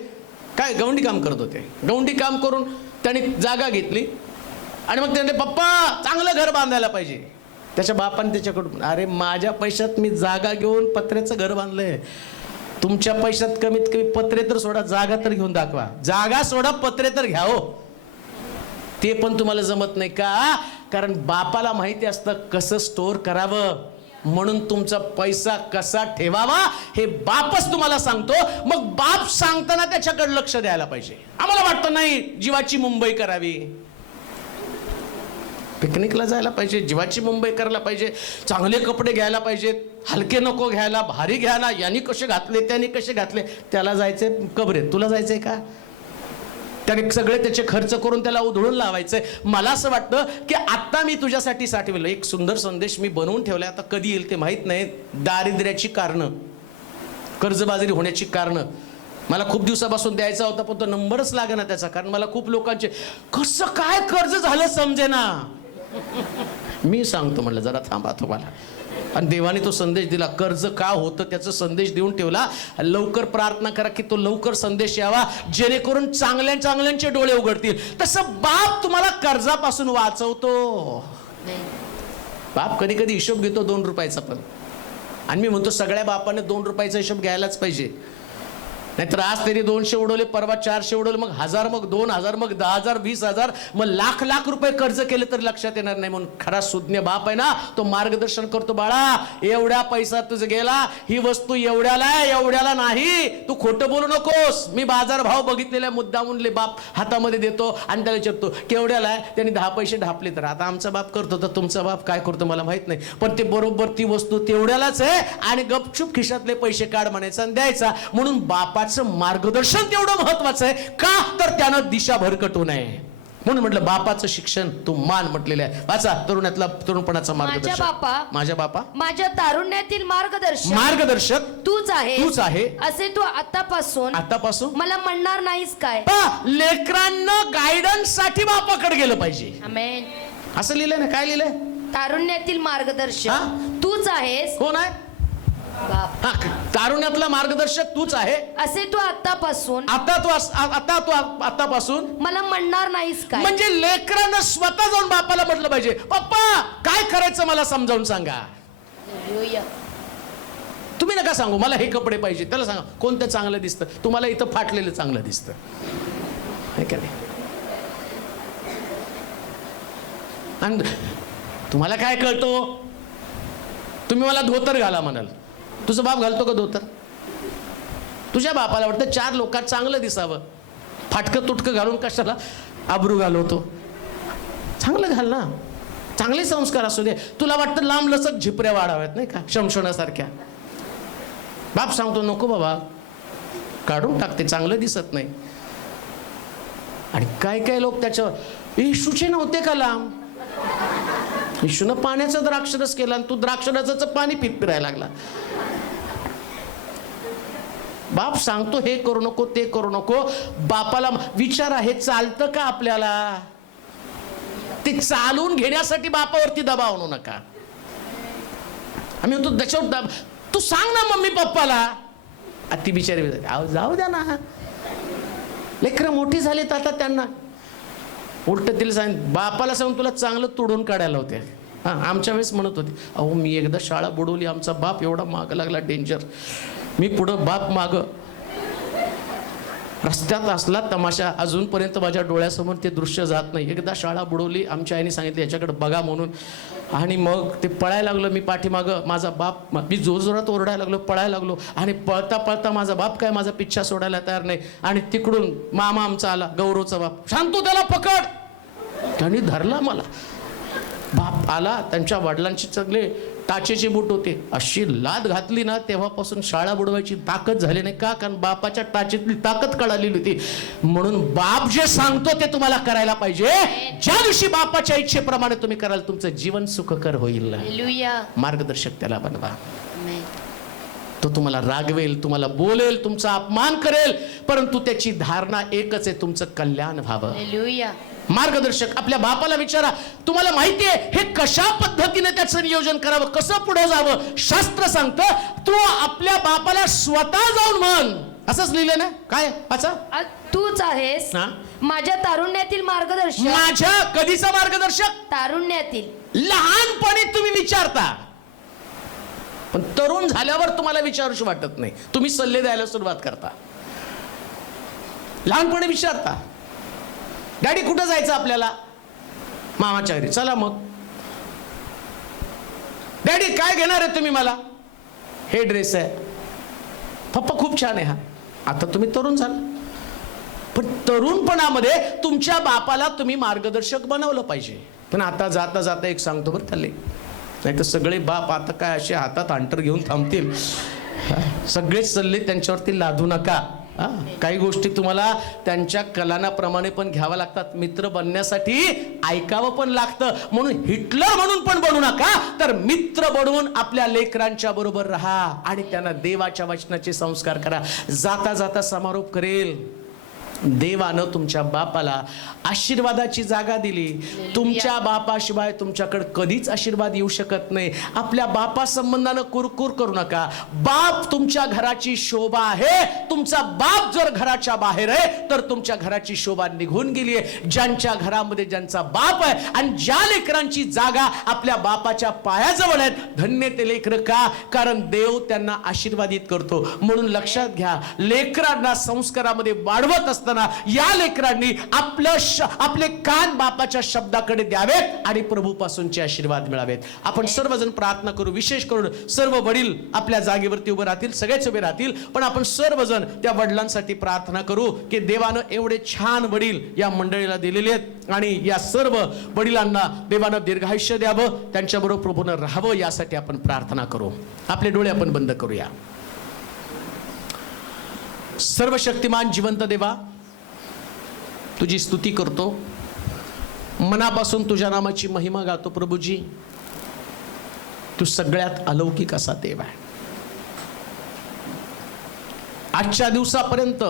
काय गवंडी काम करत होते, गवंडी काम करून त्यांनी जागा घेतली आणि मग त्यांनी पप्पा चांगलं घर बांधायला पाहिजे. त्याच्या बापाने त्याच्याकडून, अरे माझ्या पैशात मी जागा घेऊन पत्र्याचं घर बांधलंय, तुमच्या पैशात कमीत कमी पत्रे तर सोडा, जागा तर घेऊन दाखवा. जागा सोडा, पत्रे तर घ्या हो. ते पण तुम्हाला जमत नाही का? कारण बापाला माहिती असतं कसं स्टोअर करावं, म्हणून तुमचा पैसा कसा ठेवावा हे बापच तुम्हाला सांगतो. मग बाप सांगताना त्याच्याकडे लक्ष द्यायला पाहिजे. आम्हाला वाटतं नाही जीवाची मुंबई करावी, पिकनिकला जायला पाहिजे, जीवाची मुंबई करायला पाहिजे, चांगले कपडे घ्यायला पाहिजेत, हलके नको घ्यायला, भारी घ्या ना, यांनी कसे घातले त्यांनी कसे घातले. त्याला जायचंय कबरेत, तुला जायचंय का? त्याने सगळे त्याचे खर्च करून त्याला उधळून लावायचंय. मला असं वाटतं की आता मी तुझ्यासाठी साठवलं एक सुंदर संदेश मी बनवून ठेवलाय. आता कधी येईल ते माहित नाही. दारिद्र्याची कारणं, कर्जबाजारी होण्याची कारणं मला खूप दिवसापासून द्यायचा होता, पण तो नंबरच लागेना त्याचा. कारण मला खूप लोकांचे कसं काय कर्ज झालं समजेना. मी सांगतो म्हटलं जरा थांबा तुम्हाला. आणि देवाने तो संदेश दिला. कर्ज का होतं त्याचा संदेश देऊन ठेवला. लवकर प्रार्थना करा की तो लवकर संदेश यावा, जेणेकरून चांगल्यांचे डोळे उघडतील. तसं बाप तुम्हाला कर्जापासून वाचवतो. बाप कधी कधी हिशोब घेतो 2 रुपयाचा पण, आणि मी म्हणतो सगळ्या बापाने 2 रुपयाचा हिशोब घ्यायलाच पाहिजे. नाहीतर आज तरी 200 उडवले, परवा 400 उडवले, मग 1000, मग 2000, मग 10,000, 20,000, मग लाख रुपये कर्ज केले तर लक्षात येणार नाही. म्हणून खरा सुज्ञ बाप आहे ना, तो मार्गदर्शन करतो. बाळा एवढ्या पैसा तुझं गेला, ही वस्तू एवढ्याला नाही, तू खोटं बोलू नकोस. मी बाजार भाव बघितलेला मुद्दामून बाप हातामध्ये देतो आणि त्याला विचारतो केवढ्याला आहे. त्यांनी 10 पैसे ढापले तर आता आमचा बाप करतो, तर तुमचा बाप काय करतो मला माहित नाही, पण ते बरोबर ती वस्तू तेवढ्यालाच आहे आणि गपचूप खिशातले पैसे काढ म्हणायचा आणि द्यायचा. म्हणून बापा मार्गदर्शन तेवढं महत्वाचं आहे का, तर त्यानं दिशा भरकटू नये. म्हणून म्हटलं बापाचं शिक्षण तू मान म्हटलेलं आहे. वाचा तरुणपणाचा मार्गदर्शक. माझ्या बापा माझ्या तारुण्यातील मार्गदर्शक तूच आहे असे तू आतापासून मला म्हणणार नाहीस काय. लेकरांना गायडन्स साठी बापाकडे गेलं पाहिजे. आमेन. असं लिहिलंय ना. काय लिहिलंय? तारुण्यातील मार्गदर्शक तूच आहेस. कोण आहे? तारुण्यातला मार्गदर्शक तूच आहे असे तू आतापासून मला म्हणणार नाहीस काय. म्हणजे लेकरांना स्वतः जाऊन बापाला म्हटलं पाहिजे, पप्पा काय करायचं मला समजावून सांगा. तुम्ही नका सांगू मला हे कपडे पाहिजे, त्याला सांगा कोणतं चांगलं दिसतं. तुम्हाला इथं फाटलेलं चांगलं दिसतं आहे का नाही. आणि तुम्हाला काय कळतो, तुम्ही मला धोतर घाला म्हणाल, तुझं बाप घालतो का धोतर? तुझ्या बापाला वाटतं 4 लोकात चांगलं दिसावं, फाटकं तुटकं घालून कशाला आबरू घालवतो. चांगलं घाल ना, चांगले संस्कार असू दे. तुला वाटतं लांब लचक झिपऱ्या वाढाव्यात नाही का, शमशोनासारख्या. बाप सांगतो नको बाबा, काढून टाकते, चांगलं दिसत नाही. आणि काय लोक त्याच्यावर येशूचे नव्हते का लांब, येशूनं पाण्याचं द्राक्षरस केला आणि तू द्राक्षरसाचं पाणी पीत फिरायला लागला. बाप सांगतो हे करू नको ते करू नको. बापाला विचारा हे चालतं का आपल्याला. ते चालून घेण्यासाठी बापावरती दबाव आणू नका. आम्ही म्हणतो त्याच्यावर तू सांग ना मम्मी पप्पाला. ती बिचारी जाऊ द्या ना, लेकरं मोठी झालीत आता, त्यांना उलट तिला सांग, बापाला सांगून तुला चांगलं तोडून काढायला होते. आमच्या वेळेस म्हणत होती, अहो मी एकदा शाळा बुडवली, आमचा बाप एवढा माग लागला, डेंजर. मी पुढं बाप माग रस्त्यात असला तमाशा, अजूनपर्यंत माझ्या डोळ्यासमोर ते दृश्य जात नाही. एकदा शाळा बुडवली, आमच्या आईने सांगितलं याच्याकडे बघा म्हणून, आणि मग ते पळायला लागलो. मी पाठीमागं, माझा बाप, मी जोरजोरात ओरडायला लागलो, पळायला लागलो, आणि पळता पळता माझा बाप काय माझा पिच्छा सोडायला तयार नाही. आणि तिकडून मामा आमचा आला, गौरवचा बाप, सांगतो त्याला पकड. त्यांनी धरला मला. बाप आला, त्यांच्या वडिलांची चांगले टाचेचे बूट होते, अशी लाद घातली ना तेव्हापासून शाळा बुडवायची ताकद झाली नाही. का? कारण बापाच्या टाचेतली ताकद कळालेली होती. म्हणून बाप जे सांगतो ते तुम्हाला करायला पाहिजे. ज्या दिवशी बापाच्या इच्छेप्रमाणे तुम्ही कराल तुमचं जीवन सुखकर होईल. हालेलुया. मार्गदर्शक त्याला बनवा. आमेन. तो तुम्हाला रागवेल, तुम्हाला बोलेल, तुमचा अपमान करेल, परंतु त्याची धारणा एकच आहे, तुमचं कल्याण व्हावं. हालेलुया. मार्गदर्शक आपल्या बापाला विचारा, तुम्हाला माहितीये हे कशा पद्धतीने त्याचं नियोजन करावं, कसं पुढे जावं. शास्त्र सांगतं तू आपल्या बापाला स्वतः जाऊन म्हण. असंच लिहिलं ना? काय वाचा. तूच आहेस हा? माझ्या तारुण्यातील मार्गदर्शक. माझ्या कधीचा मार्गदर्शक? तारुण्यातील. लहानपणी तुम्ही विचारता, पण तरुण झाल्यावर तुम्हाला विचारूच वाटत नाही, तुम्ही सल्ले द्यायला सुरुवात करता. लहानपणी विचारता, डॅडी कुठं जायचं आपल्याला? मामाच्या घरी. चला मग. डॅडी काय घेणार आहे तुम्ही मला? हे ड्रेस आहे. पप्पा खूप छान आहे हा. आता तुम्ही तरुण झाला, पण तरुणपणामध्ये तुमच्या बापाला तुम्ही मार्गदर्शक बनवलं पाहिजे. पण आता जाता जाता एक सांगतो बरं त्याले, नाही तर सगळे बाप आता काय असे हातात अंटर घेऊन थांबतील. सगळेच सल्ले त्यांच्यावरती लादू नका. काही गोष्टी तुम्हाला त्यांच्या कलानाप्रमाणे पण घ्याव्या लागतात. मित्र बनण्यासाठी ऐकावं पण लागतं. म्हणून हिटलर म्हणून पण बनू नका, तर मित्र बनवून आपल्या लेकरांच्या बरोबर राहा आणि त्यांना देवाच्या वचनाचे संस्कार करा. जाता जाता समारोप करेल, देवानं तुमच्या बापाला आशीर्वादाची जागा दिली. तुमच्या बापाशिवाय तुमच्याकडे कधीच आशीर्वाद येऊ शकत नाही. आपल्या बापा संबंधानं कुरकुर करू नका. बाप तुमच्या घराची शोभा आहे. तुमचा बाप जर घराच्या बाहेर आहे तर तुमच्या घराची शोभा निघून गेली आहे. ज्यांच्या घरामध्ये ज्यांचा बाप आहे आणि ज्या लेकरांची जागा आपल्या बापाच्या पायाजवळ आहेत, धन्य ते लेकर. का? कारण देव त्यांना आशीर्वादित करतो. म्हणून लक्षात घ्या, लेकरांना संस्कारामध्ये वाढवत असताना या लेकरांनी आपले कान बापाच्या शब्दाकडे द्यावेत आणि प्रभूपासूनचे आशीर्वाद मिळावेत. आपण सर्वजण प्रार्थना करू. विशेष करून सर्व वडील आपल्या जागेवरती उभे राहतील, सगळेच उभे राहतील, पण आपण सर्वजण त्या वडिलांसाठी प्रार्थना करू की देवानं एवढे छान वडील या मंडळीला दिलेले आहेत आणि या सर्व वडिलांना देवानं दीर्घायुष्य द्यावं, त्यांच्याबरोबर प्रभूनं राहावं, यासाठी आपण प्रार्थना करू. आपले डोळे आपण बंद करूया. सर्वशक्तिमान जिवंत देवा, तुझी स्तुती करतो, मनापासून तुझ्या नामाची महिमा गातो. प्रभूजी, तू सगळ्यात अलौकिक असा देव आहे. आजच्या दिवसापर्यंत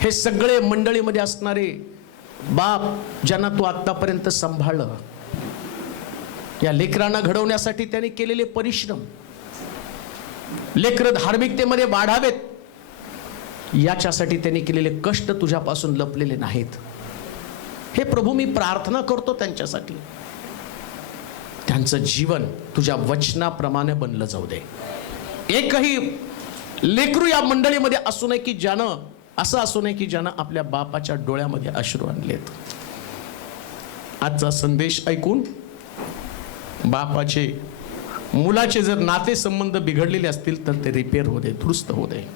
हे सगळे मंडळीमध्ये असणारे बाप ज्यांना तू आतापर्यंत सांभाळलं, या लेकरांना घडवण्यासाठी त्यांनी केलेले परिश्रम, लेकरं धार्मिकतेमध्ये वाढावेत याच्यासाठी त्यांनी केलेले कष्ट तुझ्यापासून लपलेले नाहीत. हे प्रभू, मी प्रार्थना करतो त्यांच्यासाठी. त्यांचं जीवन तुझ्या वचनाप्रमाणे बनलं जाऊ दे. एकही लेकरू या मंडळीमध्ये असू नये की ज्यानं असं असू नये की ज्यानं आपल्या बापाच्या डोळ्यामध्ये अश्रू आणलेत. आजचा संदेश ऐकून बापाचे मुलाचे जर नातेसंबंध बिघडलेले असतील तर ते रिपेअर होऊ दे, दुरुस्त होऊ दे.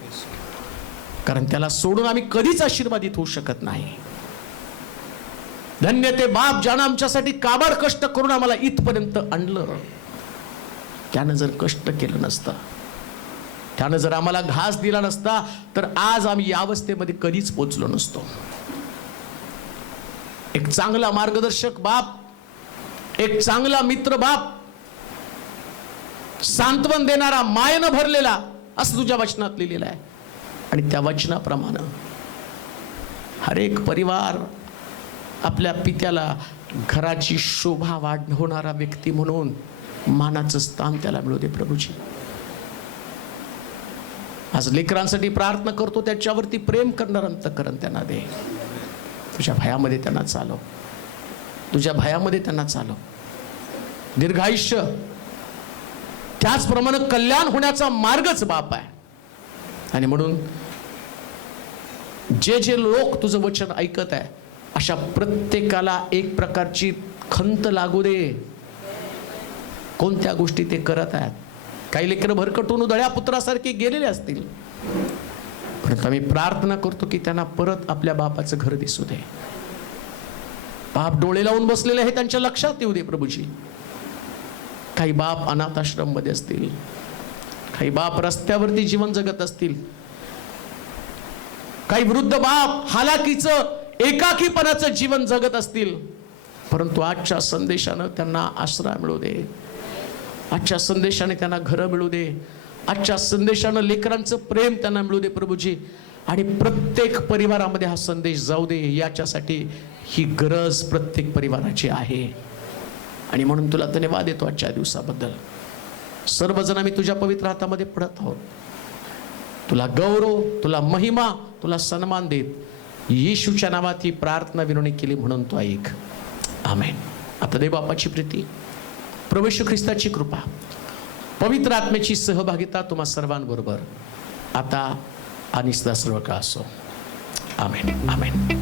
कारण त्याला सोडून आम्ही कधीच आशीर्वादित होऊ शकत नाही. धन्य ते बाप ज्यानं आमच्यासाठी काबाड कष्ट करून आम्हाला इथपर्यंत आणलं. त्यानं जर कष्ट केलं नसतं, त्यानं जर आम्हाला घास दिला नसता, तर आज आम्ही या अवस्थेमध्ये कधीच पोचलो नसतो. एक चांगला मार्गदर्शक बाप, एक चांगला मित्र बाप, सांत्वन देणारा, मायेनं भरलेला, असं तुझ्या वचनात लिहिलेलं आहे. आणि त्या वचनाप्रमाणे हर एक परिवार आपल्या पित्याला घराची शोभा वाढवणारा व्यक्ती म्हणून मानाचं स्थान त्याला मिळू दे. प्रभूजी, आज लेकरांसाठी प्रार्थना करतो, त्याच्यावरती प्रेम करणार अंतःकरण त्यांना दे. तुझ्या भयामध्ये त्यांना चालव, तुझ्या भयामध्ये त्यांना चालव. दीर्घायुष्य, त्याचप्रमाणे कल्याण होण्याचा मार्गच बाप आहे. आणि म्हणून जे जे लोक तुझं वचन ऐकत आहे, अशा प्रत्येकाला एक प्रकारची खंत लागू दे. कोणत्या गोष्टी ते करत आहेत. काही लेकरं भरकटून उधळ्या पुत्रासारखे गेलेले असतील, परंतु आम्ही प्रार्थना करतो की त्यांना परत आपल्या बापाचं घर दिसू दे. बाप डोळे लावून बसलेले आहे, त्यांच्या लक्षात येऊ दे प्रभूजी. काही बाप अनाथ आश्रम मध्ये असतील, काही बाप रस्त्यावरती जीवन जगत असतील, काही वृद्ध बाप हालाकीचं एकाकीपणाचं जीवन जगत असतील. परंतु आजच्या संदेशानं त्यांना आश्रय मिळू दे, आजच्या संदेशाने त्यांना घरं मिळू दे, आजच्या संदेशानं लेकरांचं प्रेम त्यांना मिळू दे प्रभूजी. आणि प्रत्येक परिवारामध्ये हा संदेश जाऊ दे, याच्यासाठी ही गरज प्रत्येक परिवाराची आहे. आणि म्हणून तुला धन्यवाद देतो आजच्या दिवसाबद्दल. सर्वजण आम्ही तुझ्या पवित्र हातामध्ये पडत आहोत. तुला गौरव, तुला महिमा, तुला सन्मान देत येशूच्या नावात ही प्रार्थना विनवणी केली म्हणून तो ऐक. आमेन. आता देव बापाची प्रीती, प्रभू येशू ख्रिस्ताची कृपा, पवित्र आत्म्याची सहभागिता तुम्हा सर्वांबरोबर आता आणि सदा सर्व काळ असो. आमेन. आमेन.